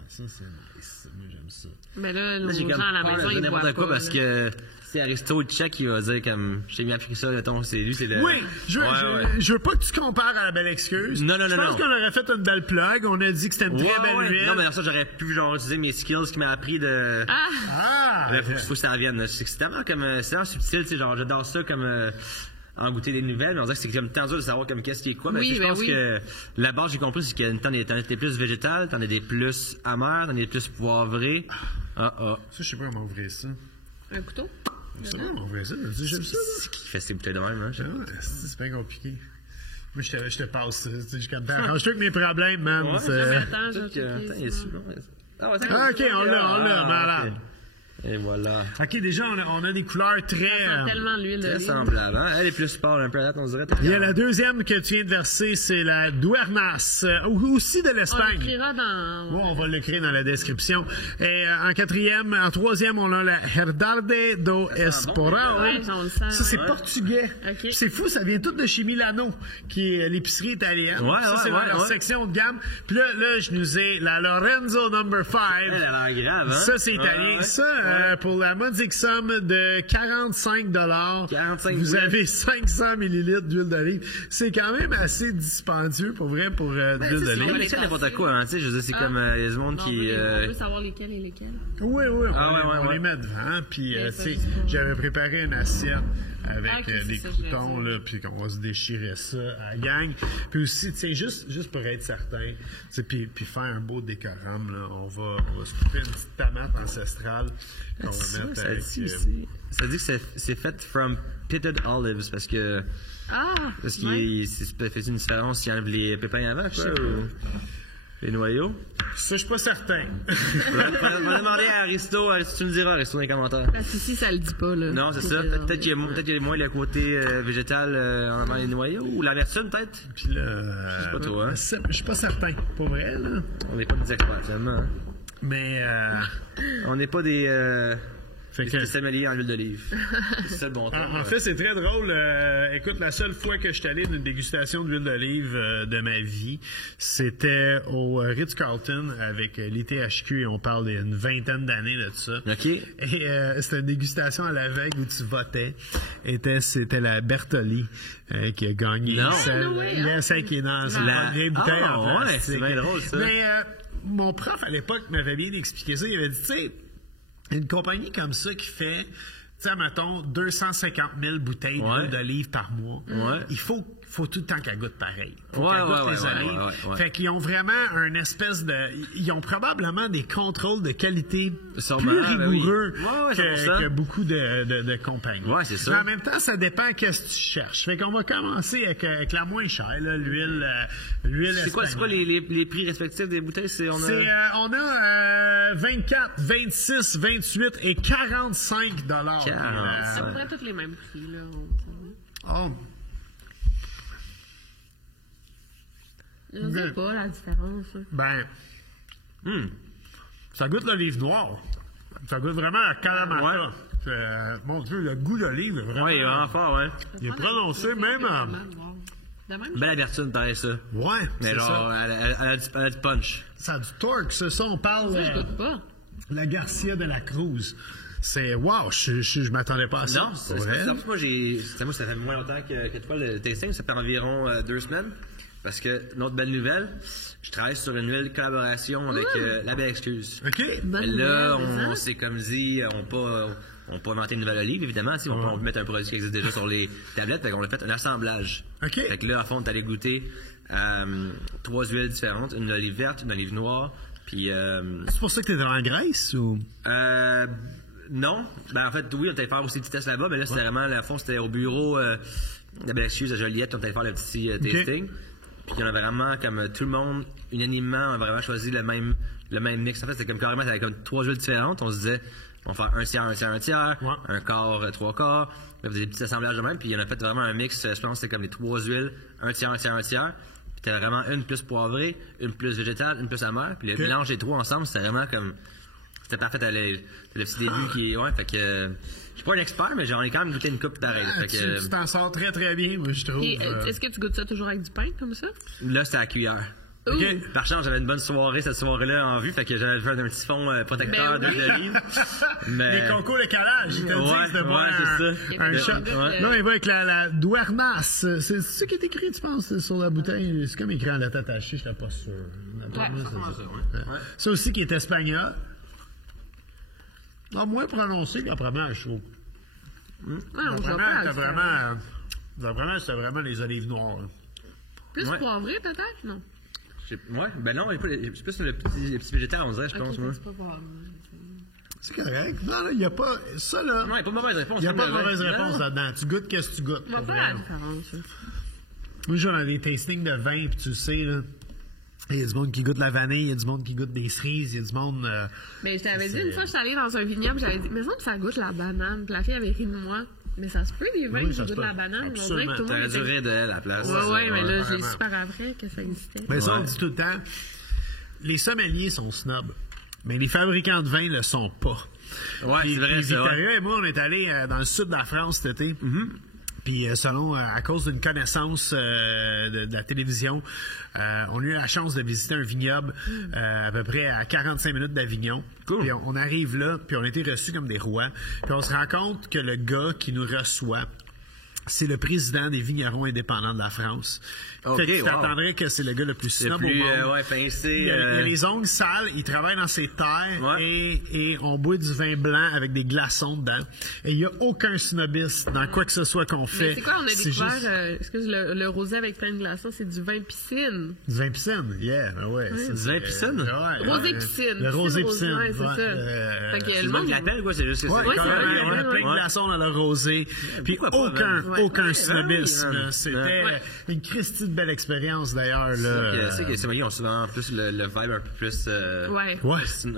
Ça, c'est nice. Moi, j'aime ça. Mais là, nos J'ai gens comme à la peur maison, de ils n'importe voient quoi pas. parce que si Aristo check, il va dire comme j'ai bien appris ça, mettons, c'est lui, c'est le. Oui, je veux pas que tu compares à la belle excuse. Non. Je pense qu'on aurait fait une belle plug. On a dit que c'était une très belle huile. Non, mais alors ça, j'aurais pu genre utiliser mes skills qui m'a appris de. Faut que ça en vienne. C'est tellement comme. C'est tellement subtil, tu sais, genre j'adore ça comme. En goûter des nouvelles, mais on dirait que c'est comme tant dur de savoir comme qu'est-ce qui est quoi. Mais je pense que la base, j'ai compris, c'est que t'en as des plus végétales, t'en as des plus amères, t'en as des plus poivrées. Ça, je sais pas comment ouvrir ça. Un couteau? Ça, comment ouvrir ça? J'aime ça. C'est qui fait ces bouteilles de même, hein? C'est bien compliqué. Moi, je te passe. Je suis comme quand je suis avec mes problèmes, man. Attends, il est sous. OK, on l'a, malade. Et voilà. OK, déjà, on a des couleurs très... tellement l'huile très semblables. Hein? Elle est plus sport un peu à date, on dirait. Il y a la deuxième que tu viens de verser, c'est la Duernas, aussi de l'Espagne. On l'écrira dans... on va l'écrire dans la description. Et en troisième, on a la Herdade do Esporao. Ça, c'est portugais. Okay. C'est fou, ça vient tout de chez Milano, qui est l'épicerie italienne. Ça, c'est dans leur section de gamme. Puis là, je nous ai la Lorenzo No. 5. Elle a l'air grave, hein? Ça, c'est italien. Ça, pour la modique somme de 45 vous avez 500 ml d'huile d'olive. C'est quand même assez dispendieux, pour vrai, pour de l'huile d'olive. C'est n'importe quoi, hein, tu sais, je veux dire, c'est comme, il y a du monde qui... On veut savoir lesquels et lesquels. Oui, on les met devant, puis, tu sais, j'avais préparé une assiette avec des croutons, là, puis qu'on va se déchirer ça à la gang. Puis aussi, tu sais, juste pour être certain, puis faire un beau décorum, là, on va se couper une petite tomate ancestrale. Ça dit que c'est fait from pitted olives parce que c'est fait une différence s'il enlève les pépins avant, quoi, ou les noyaux. Ça, je suis pas certain. On va demander à Aristo, si tu me diras, Aristo, dans les commentaires. Parce qu'ici, ça le dit pas, là. Non, c'est ça. Peut-être qu'il y a moins le côté végétal envers les noyaux, ou l'amertume, peut-être. Puis là, je sais pas trop, hein. Je suis pas certain, pour vrai, là. On n'est pas des experts, finalement. Hein. Mais, on n'est pas des sommeliers en huile d'olive. C'est ça le bon temps. En fait, c'est très drôle. Écoute, la seule fois que je suis allé d'une dégustation d'huile d'olive de ma vie, c'était au Ritz-Carlton avec l'ITHQ et on parle d'une vingtaine d'années de ça. OK. Et c'était une dégustation à l'aveugle où tu votais. C'était la Bertolli qui a gagné. Non. Celle qui est dans la vieille bouteille en plastique. C'est bien drôle, ça. Mais mon prof, à l'époque, m'avait bien expliqué ça. Il avait dit, tu sais, une compagnie comme ça qui fait, tu sais, mettons, 250 000 bouteilles d'huile d'olive par mois, il faut tout le temps qu'elle goûte pareil. Fait qu'ils ont vraiment une espèce de... Ils ont probablement des contrôles de qualité plus rigoureux que beaucoup de compagnies. Ouais, c'est ça. Mais en même temps, ça dépend qu'est-ce que tu cherches. Fait qu'on va commencer avec la moins chère, là, l'huile C'est quoi les prix respectifs des bouteilles? On a 24, 26, 28 et 45 $. C'est à peu près tous les mêmes prix, là. Je ne sais pas la différence. Ça goûte l'olive noire. Ça goûte vraiment à Kalamata. Mon Dieu, le goût d'olive est vraiment... Oui, il est vraiment fort, hein. Il est prononcé même... Belle amertume, pareil, ça. Ouais, mais genre, elle a du punch. Ça a du torque, ça. On parle... Ça, je goûte pas. La Garcia de la Cruz. C'est... Wow, je m'attendais pas à ça. Non, c'est ça. Moi, ça fait moins longtemps que toi, le tasting. Ça fait environ 2 semaines. Parce que, notre belle nouvelle, je travaille sur une nouvelle collaboration avec La Belle Excuse. OK. Là, on s'est comme dit, on peut inventer une nouvelle olive, évidemment. Si on peut mettre un produit qui existe déjà sur les tablettes. Fait qu'on a fait un assemblage. OK. Fait que là, en fond, t'allais goûter 3 huiles différentes. Une olive verte, une olive noire, puis... C'est pour ça que t'es dans la Grèce, ou... Non. En fait, oui, on allait faire aussi des petits tests là-bas, mais là, c'était vraiment, à fond, c'était au bureau La Belle Excuse à Joliette, on allait faire le petit tasting. Puis il y en a vraiment, comme tout le monde, unanimement, on a vraiment choisi le même mix. En fait, c'est comme carrément, c'était comme 3 huiles différentes. On se disait, on va faire un tiers, un tiers, un tiers, un quart, 3 quarts. Là, vous avez des petits assemblages de même. Puis il y en a fait vraiment un mix, je pense que c'était comme les 3 huiles, un tiers, un tiers, un tiers. Puis t'avais vraiment une plus poivrée, une plus végétale, une plus amère. Puis le mélange des 3 ensemble, c'était vraiment comme... C'était parfait. T'as le petit début qui est... Ouais, fait que... Je suis pas un expert, mais j'en ai quand même goûté une coupe pareille. Tu t'en sors très, très bien, moi, je trouve. Est-ce que tu goûtes ça toujours avec du pain, comme ça? Là, c'était à la cuillère. Okay. Par chance, j'avais une bonne soirée cette soirée-là en vue, fait que j'avais fait un petit fond protecteur de livre. Mais... Les concours de calage, ils te disent de boire un shot. Non, il va avec la Duermas. C'est ça qui est écrit, tu penses, sur la bouteille? C'est comme écrit en lettres attachées, je n'étais pas sûr. Ça aussi qui est espagnol. Non, moins prononcé que la première, je trouve. La première, c'était vraiment les olives noires. Plus poivré, peut-être? Non. Ouais, ben non, c'est plus le petit végétal, on dirait, je pense. C'est pas poivré. C'est correct. Non, il n'y a pas. Ça, là. Non, il n'y a pas de mauvaise réponse. Il n'y a pas de mauvaise réponse là-dedans. Tu goûtes qu'est-ce que tu goûtes. Non, pas la différence. Moi, je vais dans des tastings de vin, puis tu le sais, là. Il y a du monde qui goûte la vanille, il y a du monde qui goûte des cerises, il y a du monde. Mais je t'avais dit, une fois, je suis allée dans un vignoble, j'avais dit, mais ça goûte la banane. Puis la fille avait ri de moi. Mais ça se peut, les vins qui goûtent la banane. Absolument. T'aurais dû rire de elle à la place. Ouais, mais là, j'ai super appris que ça existait. Mais ça, on dit tout le temps, les sommeliers sont snobs, mais les fabricants de vin ne le sont pas. Ouais, c'est vrai, ça. Victoria et moi, on est allés dans le sud de la France cet été. Puis à cause d'une connaissance de la télévision, on a eu la chance de visiter un vignoble à peu près à 45 minutes d'Avignon. Cool. Puis on arrive là, puis on a été reçus comme des rois. Puis on se rend compte que le gars qui nous reçoit, c'est le président des vignerons indépendants de la France. Okay, fait que tu t'attendrais que c'est le gars le plus snob au monde. Pincé. Il a les ongles sales, il travaille dans ses terres et on boit du vin blanc avec des glaçons dedans. Et il n'y a aucun snobisme dans quoi que ce soit qu'on fait. C'est quoi, on a découvert, excuse, le rosé avec plein de glaçons, c'est du vin piscine. Du vin piscine, yeah, ouais. C'est du vin piscine? Ouais, rosé piscine. Le rosé piscine. Ouais, c'est ça. C'est le monde qui l'appelle, quoi, c'est juste ça. Il y a plein de glaçons dans le rosé. Puis aucun snobisme. C'était une Christie de belle expérience d'ailleurs. C'est que les sommeliers ont souvent plus le vibe un peu plus. Ouais. C'est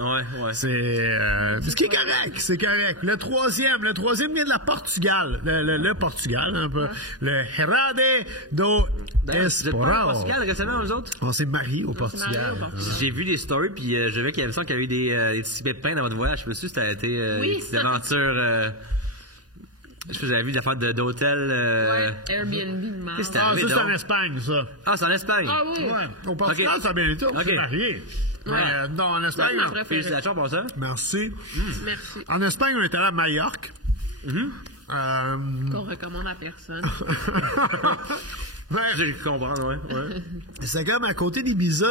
ce qui est correct, c'est correct. Le troisième vient de la Portugal. Le Portugal, un peu. Le Herade do Esporal. Portugal récemment, eux autres? On s'est mariés au Portugal. J'ai vu des stories, puis je vu qu'il y avait qu'il y avait eu des petits pépins dans votre voyage. Je me suis dit que ça a été une petite aventure. Je vous avais vu des affaires d'hôtel. Airbnb. C'est en Espagne, ça. Ah, c'est en Espagne? Ah oui. Au Portugal, ça a bien été. On s'est mariés. Non, en Espagne. Félicitations pour ça. Merci. Merci. En Espagne, on était là à Majorque. Qu'on recommande à personne. J'ai pu comprendre, C'est comme à côté d'Ibiza.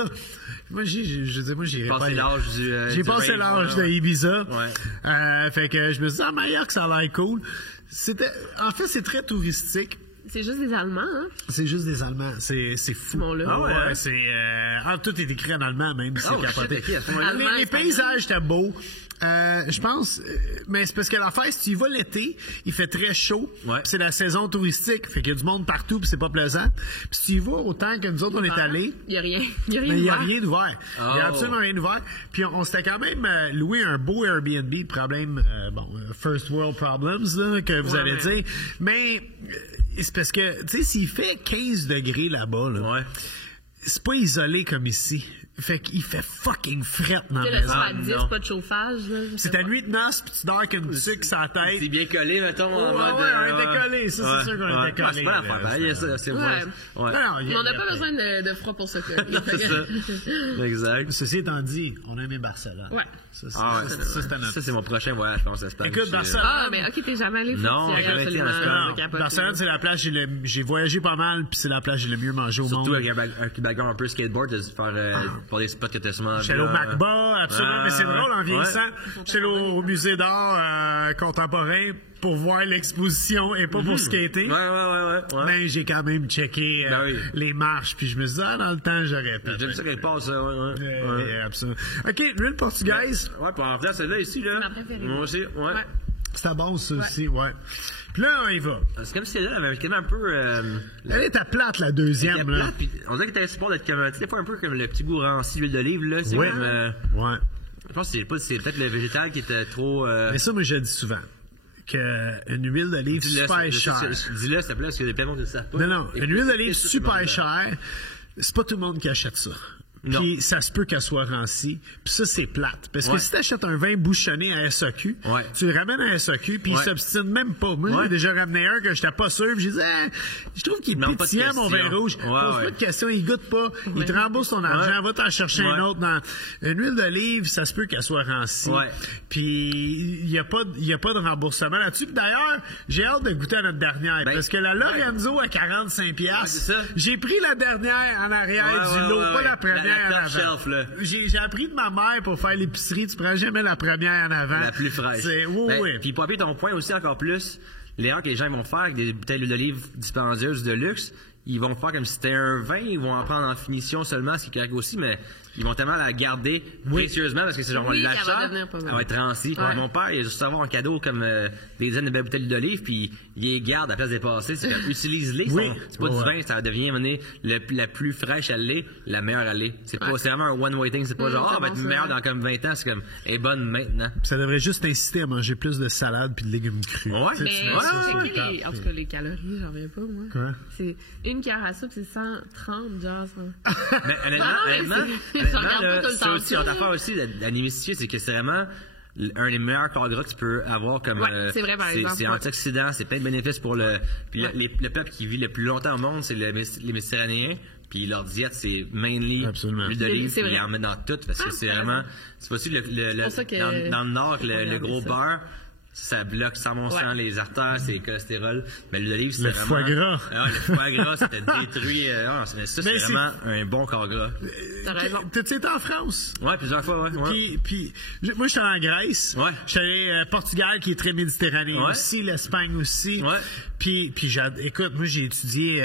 Moi, j'ai passé l'âge de Ibiza. Fait que je me suis dit, Majorque, ça a l'air cool. En fait, c'est très touristique. C'est juste des Allemands, hein? C'est juste des Allemands. C'est fou. Tout est écrit en allemand, même si c'est capoté. Les paysages étaient beaux. Je pense, mais c'est parce que l'affaire, si tu y vas l'été, il fait très chaud. C'est la saison touristique, fait qu'il y a du monde partout, puis c'est pas plaisant. Puis si tu y vas autant que nous autres, on est allés, il y a rien. Il y a rien d'ouvert. Il y a absolument rien d'ouvert. Puis on s'était quand même loué un beau Airbnb. Problème, first world problems là, que vous allez dire. Mais c'est parce que, tu sais, s'il fait 15 degrés là-bas, c'est pas isolé comme ici. Fait qu'il fait fucking frette dans la maison. Le soir à 10, pas de chauffage. C'est ta nuit de noces, puis tu dors avec une tuque sur la tête. C'est bien collé, mettons. On était collés. Ça, c'est sûr qu'on était collés. C'est vrai. On n'a pas besoin de froid pour ça. C'est ça. Exact. Ceci étant dit, on a aimé Barcelone. Ça, c'est mon prochain voyage, je pense, à Espagne. Écoute, Barcelone. Mais ok, t'es jamais allé. Non, j'ai jamais été en Espagne. Barcelone, c'est la plage, j'ai voyagé pas mal, puis c'est la plage j'ai le mieux mangé au monde. Surtout avec un background un peu skateboard, de faire pour des spots que tu as souvent. J'étais au MacBa, absolument, mais c'est drôle en vieillissant. J'étais au musée d'art contemporain pour voir l'exposition et pas pour skater. Mais j'ai quand même checké les marches, puis je me suis dit, dans le temps, j'aurais pu. J'aime ça qu'elle passe, ça, absolument. OK, l'huile portugaise. Pour en faire celle-là ici, là. Moi aussi, C'est bon, ça aussi, Puis là, on y va. C'est comme si elle avait un peu. Elle était plate, la deuxième, là. On dirait qu'elle était support d'être comme. Tu sais, un peu comme le petit goût ranci, l'huile d'olive, là. C'est comme. Je pense que c'est peut-être le végétal qui était trop. Mais ça, moi, je le dis souvent. Qu'une huile d'olive super chère. Dis-le, s'il te plaît, parce que les paiements ne le savent pas. Non, une huile d'olive super chère, c'est pas tout le monde qui achète ça. puis ça se peut qu'elle soit rancie. Puis ça, c'est plate. Parce que si t'achètes un vin bouchonné à SAQ, tu le ramènes à SAQ, puis il s'obstine même pas. Moi, j'ai déjà ramené un que j'étais pas sûr, puis j'ai dit, je trouve qu'il est pétillant, mon vin rouge. Pose pas de questions, il goûte pas. Il te rembourse ton argent, va t'en chercher un autre. Une huile d'olive, ça se peut qu'elle soit rancie. Puis il n'y a pas de remboursement là-dessus. D'ailleurs, j'ai hâte de goûter à notre dernière. Parce que la Lorenzo à 45$, j'ai pris la dernière en arrière du lot, pas la première en avant. J'ai appris de ma mère pour faire l'épicerie, tu prends jamais la première en avant. La plus fraîche. Puis pour appuyer ton point aussi encore plus, l'erreur que les gens vont faire avec des bouteilles d'huile d'olive dispendieuses de luxe, ils vont faire comme si c'était un vin, ils vont en prendre en finition seulement, ce qui est correct aussi, mais ils vont tellement la garder précieusement parce que c'est genre l'achat, elle va être rancie. Mon père, il a juste avoir un cadeau comme des dizaines de belles bouteilles d'olive, puis il les garde à la place des passées. C'est comme utilise-les. C'est pas du vin, ça devient la plus fraîche elle l'est, la meilleure elle l'est. C'est vraiment un one-way thing. C'est pas genre, elle va être meilleure dans comme 20 ans, c'est comme, elle est bonne maintenant. Puis ça devrait juste inciter à manger plus de salade puis de légumes crus. En tout cas, les calories, j'en reviens pas, moi. Quoi? C'est une cuillère à soupe, c'est 130, genre. Mais honnêtement, c'est aussi, on affaire aussi à démystifier, c'est que c'est vraiment un des meilleurs corps gras que tu peux avoir comme c'est vrai, par exemple. C'est antioxydant, c'est plein de bénéfices pour le peuple qui vit le plus longtemps au monde, c'est les Méditerranéens, puis leur diète c'est mainly l'huile d'olive, puis ils en mettent dans tout parce que c'est vraiment c'est aussi dans le nord le gros beurre. Ça bloque sans mon sang les artères, c'est le cholestérol. Mais l'huile d'olive, c'était vraiment... foie gras. Le foie gras, c'était détruit. C'est vraiment un bon corps gras. T'as raison. T'as-tu été en France? Oui, plusieurs fois, Puis moi, j'étais en Grèce. J'étais allé Portugal, qui est très méditerranéen aussi, l'Espagne aussi. Puis écoute, moi, j'ai étudié,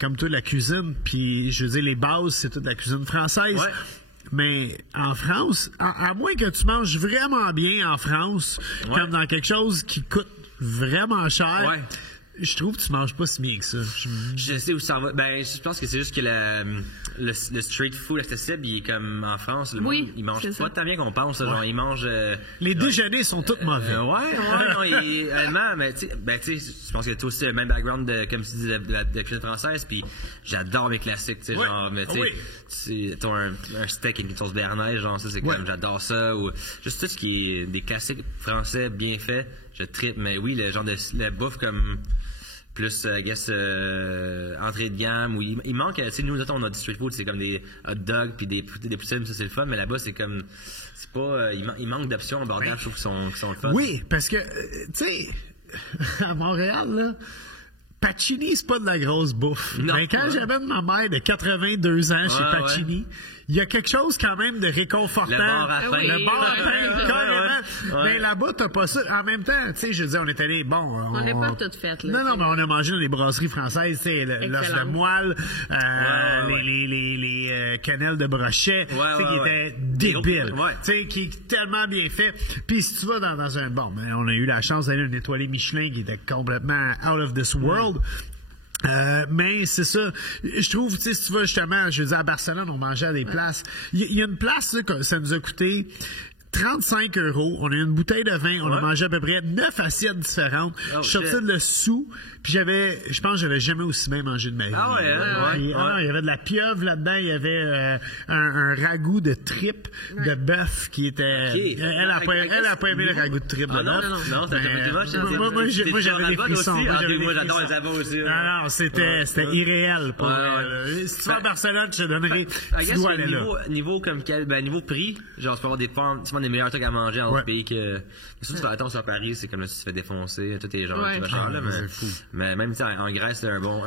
comme toi, la cuisine. Puis, je veux dire, les bases, c'est toute la cuisine française. Mais en France, à moins que tu manges vraiment bien en France, comme dans quelque chose qui coûte vraiment cher, je trouve que tu manges pas si bien que ça. Je sais où ça va. Ben, je pense que c'est juste que le street food accessible, il est comme en France. Le monde, il mange pas tant bien qu'on pense. Genre, ils mangent. Les déjeuners sont tous mauvais. Honnêtement, mais tu sais, je pense que tu as aussi le même background comme tu dis de la cuisine française. Puis j'adore mes classiques, tu sais, genre, mais tu sais, t'as un steak avec une sauce béarnaise, genre ça, c'est comme j'adore ça. Ou juste tout ce qui est des classiques français bien faits, je trippe. Mais oui, le genre de la bouffe comme. Plus, I guess, entrée de gamme, où il manque, tu sais, nous, on a du street food, c'est comme des hot dogs, puis des poutines, ça c'est le fun, mais là-bas, c'est comme, c'est pas, il manque d'options en bordel, je trouve, qui sont le fun. Oui, parce que, tu sais, à Montréal, là, Pacini, c'est pas de la grosse bouffe. Mais quand j'amène ma mère de 82 ans chez Pacini, il y a quelque chose quand même de réconfortant. Le bar à pain, carrément. Mais là-bas, t'as pas ça. En même temps, tu sais, je veux dire, on est allé, on n'est pas toutes faites, là. Non, mais on a mangé dans les brasseries françaises, tu sais, l'os de moelle, les cannelles de brochet, tu sais, qui étaient débiles. Tu sais, qui est tellement bien fait. Puis si tu vas dans un on a eu la chance d'aller à une étoilée Michelin qui était complètement out of this world. Mais c'est ça, je trouve, tu sais, si tu vas justement, je veux dire, à Barcelone, on mangeait à des places. Il y a une place, là, ça nous a coûté 35 €. On a une bouteille de vin. On a mangé à peu près 9 assiettes différentes. Je suis sorti de le sous. Puis je pense que j'avais jamais aussi bien mangé de ma vie. Il y avait de la pieuvre là-dedans. Il y avait un ragoût de tripes de bœuf qui était... Elle a pas aimé le ragoût de tripes de bœuf. Non, moi, j'avais des frissons. Moi, j'adore les avons aussi. Non, c'était irréel. Si tu vas à Barcelone, je te donnerai... Tu dois aller là. Niveau prix, genre, tu peux avoir des meilleurs trucs à manger dans le pays que... Si tu fais attention à Paris, c'est comme là, si tu te fais défoncer, tout est genre, mais même en Grèce, c'est un bon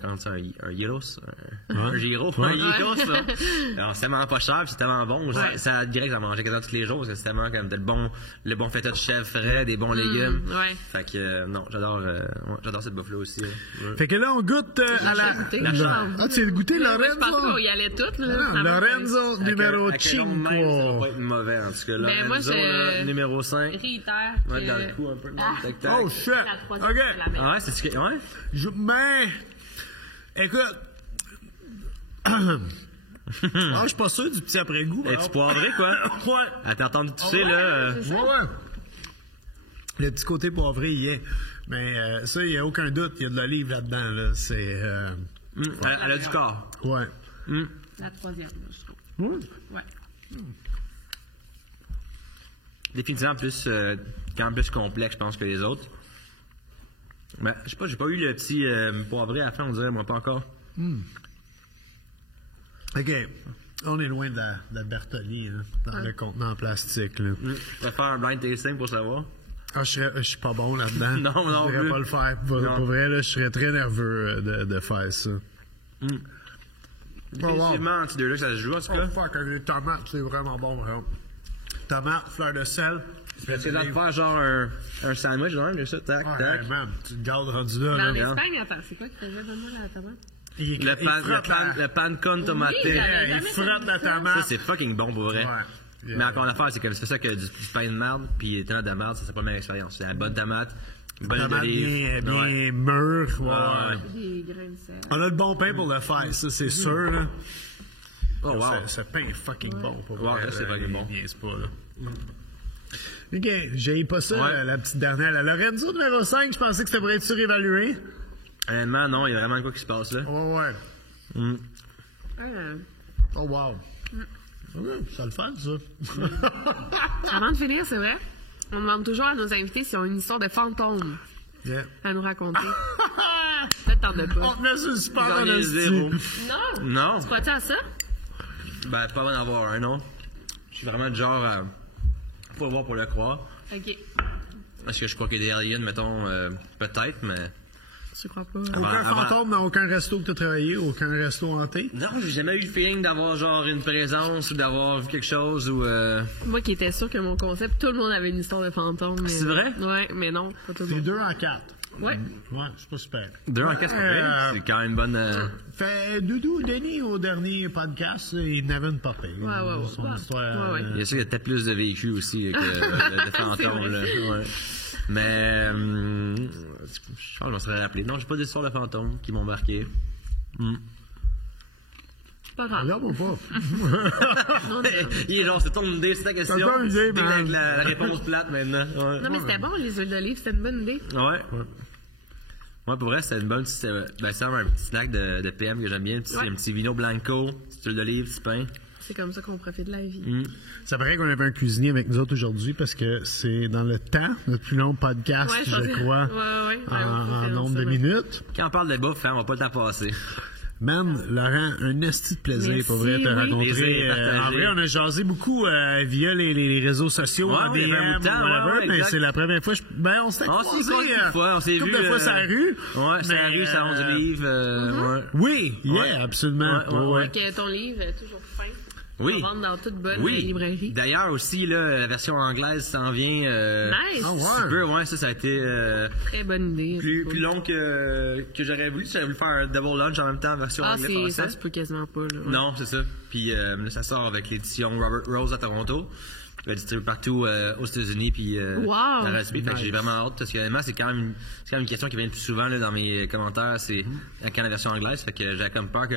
comment ça, un gyros, un gyro, alors c'est tellement pas cher, puis c'est tellement bon, ça direct à manger quasiment tous les jours, parce que c'est tellement comme le bon feta de chèvre frais, des bons légumes. Fait que non, j'adore cette bouffe là aussi. Fait que là on goûte à la. Ah, tu as goûté Lorenzo? Je pense qu'on y allait toutes. Lorenzo numéro 5. Ça va pas être mauvais en tout cas. Lorenzo numéro 5. Dans le coup un peu. Oh shit. Ok. C'est mais écoute. Je suis pas sûr du petit après-goût. Es-tu poivré, quoi? À t'entendre tousser, là. Ouais. Le petit côté poivré, il y est. Mais ça, il n'y a aucun doute. Il y a de l'olive là-dedans. Là. C'est. Elle a du corps. Ouais. La troisième, je trouve. Ouais. Définitivement quand même plus complexe, je pense, que les autres. Mais je sais pas, j'ai pas eu le petit poivré à la fin, on dirait, moi pas encore. OK. On est loin de la Bertolli, là, dans le contenant en plastique. Là. Je vais faire un blind tasting pour savoir. Ah, je suis pas bon là-dedans. non, je pourrais pas le faire. Pour vrai, là, je serais très nerveux de faire ça. Définitivement, entre deux là, ça se joue, en tout cas. Fuck, les tomates, c'est vraiment bon, vraiment. Tomates, fleur de sel. C'est de faire genre un sandwich, genre, comme ça, tac, tac. Man, tu te gardes rendu là. Mais en là. Espagne, attends, c'est quoi qui faisait donner la tomate? Le pan con tomaté. Il frotte la tomate. Ça, c'est fucking bon pour vrai. Ouais. Mais encore une affaire, c'est comme c'est ça que du pain de merde, puis des tomates de merde, ça, c'est pas la même expérience. C'est la bonne tomate, une bonne Tomate olive. bien mûre. Ouais. Des grains de sel. On a le bon pain pour le faire, ça, c'est sûr. Là. Oh, wow. Ce pain est fucking bon. Pour Ouais, vrai, c'est fucking bon. C'est pas, là. OK, j'ai pas ça, la petite dernière. La Lorenzo numéro 5, je pensais que c'était pour être surévalué. Honnêtement, non, il y a vraiment quoi qui se passe là. Ouais. Oh, wow. Ça le fait, ça. Avant de finir, c'est vrai, on demande toujours à nos invités s'ils ont une histoire de fantôme à nous raconter. Peut-être t'en as pas. On te met sur le sport, J'en ai on a zéro. Non! Non. Tu crois-tu à ça? Ben, pas d'en avoir un, non. Je suis vraiment du genre, faut le voir pour le croire. OK. Est-ce que je crois qu'il y a des aliens, mettons, peut-être, mais... Je crois pas. Aucun fantôme dans aucun resto que tu as travaillé, aucun resto hanté? Non, j'ai jamais eu le feeling d'avoir genre une présence ou d'avoir vu quelque chose ou... Moi qui étais sûre que mon concept, tout le monde avait une histoire de fantôme. Mais... C'est vrai? Ouais, mais non, pas tout le C'est monde. 2 en 4. Ouais. Ouais, c'est pas super. 2 en 4, c'est quand même une bonne... Fait Doudou, Denis, au dernier podcast, il n'avait une pas pire. Ouais. Son histoire. Ouais. Il y a ça, il y a peut-être plus de véhicules aussi que de fantômes. Là. Ouais. Mais je pense que je m'en serais rappelé. Non, j'ai pas d'histoire de fantômes qui m'ont marqué. Pas grave. Regarde-moi pas. Il est genre, c'est ton idée, c'est ta question. C'est ton idée, man. Avec la réponse plate maintenant. Ouais. Non, mais c'était bon, les huiles d'olive, c'était une bonne idée. Ouais. Moi, pour vrai, c'était une bonne petite. Ben, c'est un petit snack de PM que j'aime bien. Un petit vino blanco, petite huile d'olive, petit pain. C'est comme ça qu'on profite de la vie. Ça paraît qu'on avait un cuisinier avec nous autres aujourd'hui parce que c'est dans le temps, notre plus long podcast, je crois, en nombre de minutes. Quand on parle de bouffe, on va pas le temps passer. Man, Laurent, un esti de plaisir pour vrai te rencontrer. En vrai, on a jasé beaucoup via les réseaux sociaux, en DM, mais c'est la première fois. On s'était croisés on s'est vu couple de fois sur la rue. Ouais, sur la rue, salon du livre. Oui, absolument. Donc, ton livre est toujours fin. Oui. On rentre dans toute bonne librairie. D'ailleurs aussi, là, la version anglaise s'en vient. Nice! Un peu, ça a été très bonne idée. Plus long que j'aurais voulu. J'aurais voulu faire un double lunch en même temps en version anglaise. Ça se peut quasiment pas. Là, Non, c'est ça. Puis là, ça sort avec l'édition Robert Rose à Toronto. Il va être distribué partout aux États-Unis puis dans le reste. Fait que j'ai vraiment hâte parce que honnêtement, c'est quand même une question qui vient le plus souvent là, dans mes commentaires, c'est quand la version anglaise. Fait que j'ai comme peur que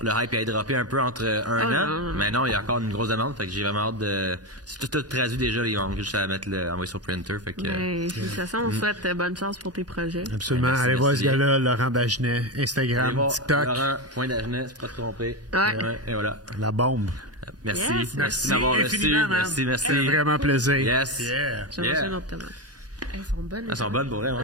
le hype ait droppé un peu entre un an, mais non, il y a encore une grosse demande, fait que j'ai vraiment hâte de... C'est tout traduit déjà, ils vont juste envoyer sur printer, fait que... De toute façon, on souhaite bonne chance pour tes projets. Absolument, allez voir ce gars-là, Laurent Dagenet, Instagram, TikTok. Laurent.Dagenet, c'est pas te tromper. Et voilà. La bombe. Merci. Merci d'avoir reçu. Merci. C'est vraiment plaisir. Yes. J'ai mangé une autre tomate. Elles sont bonnes. Elles sont bonnes pour vrai,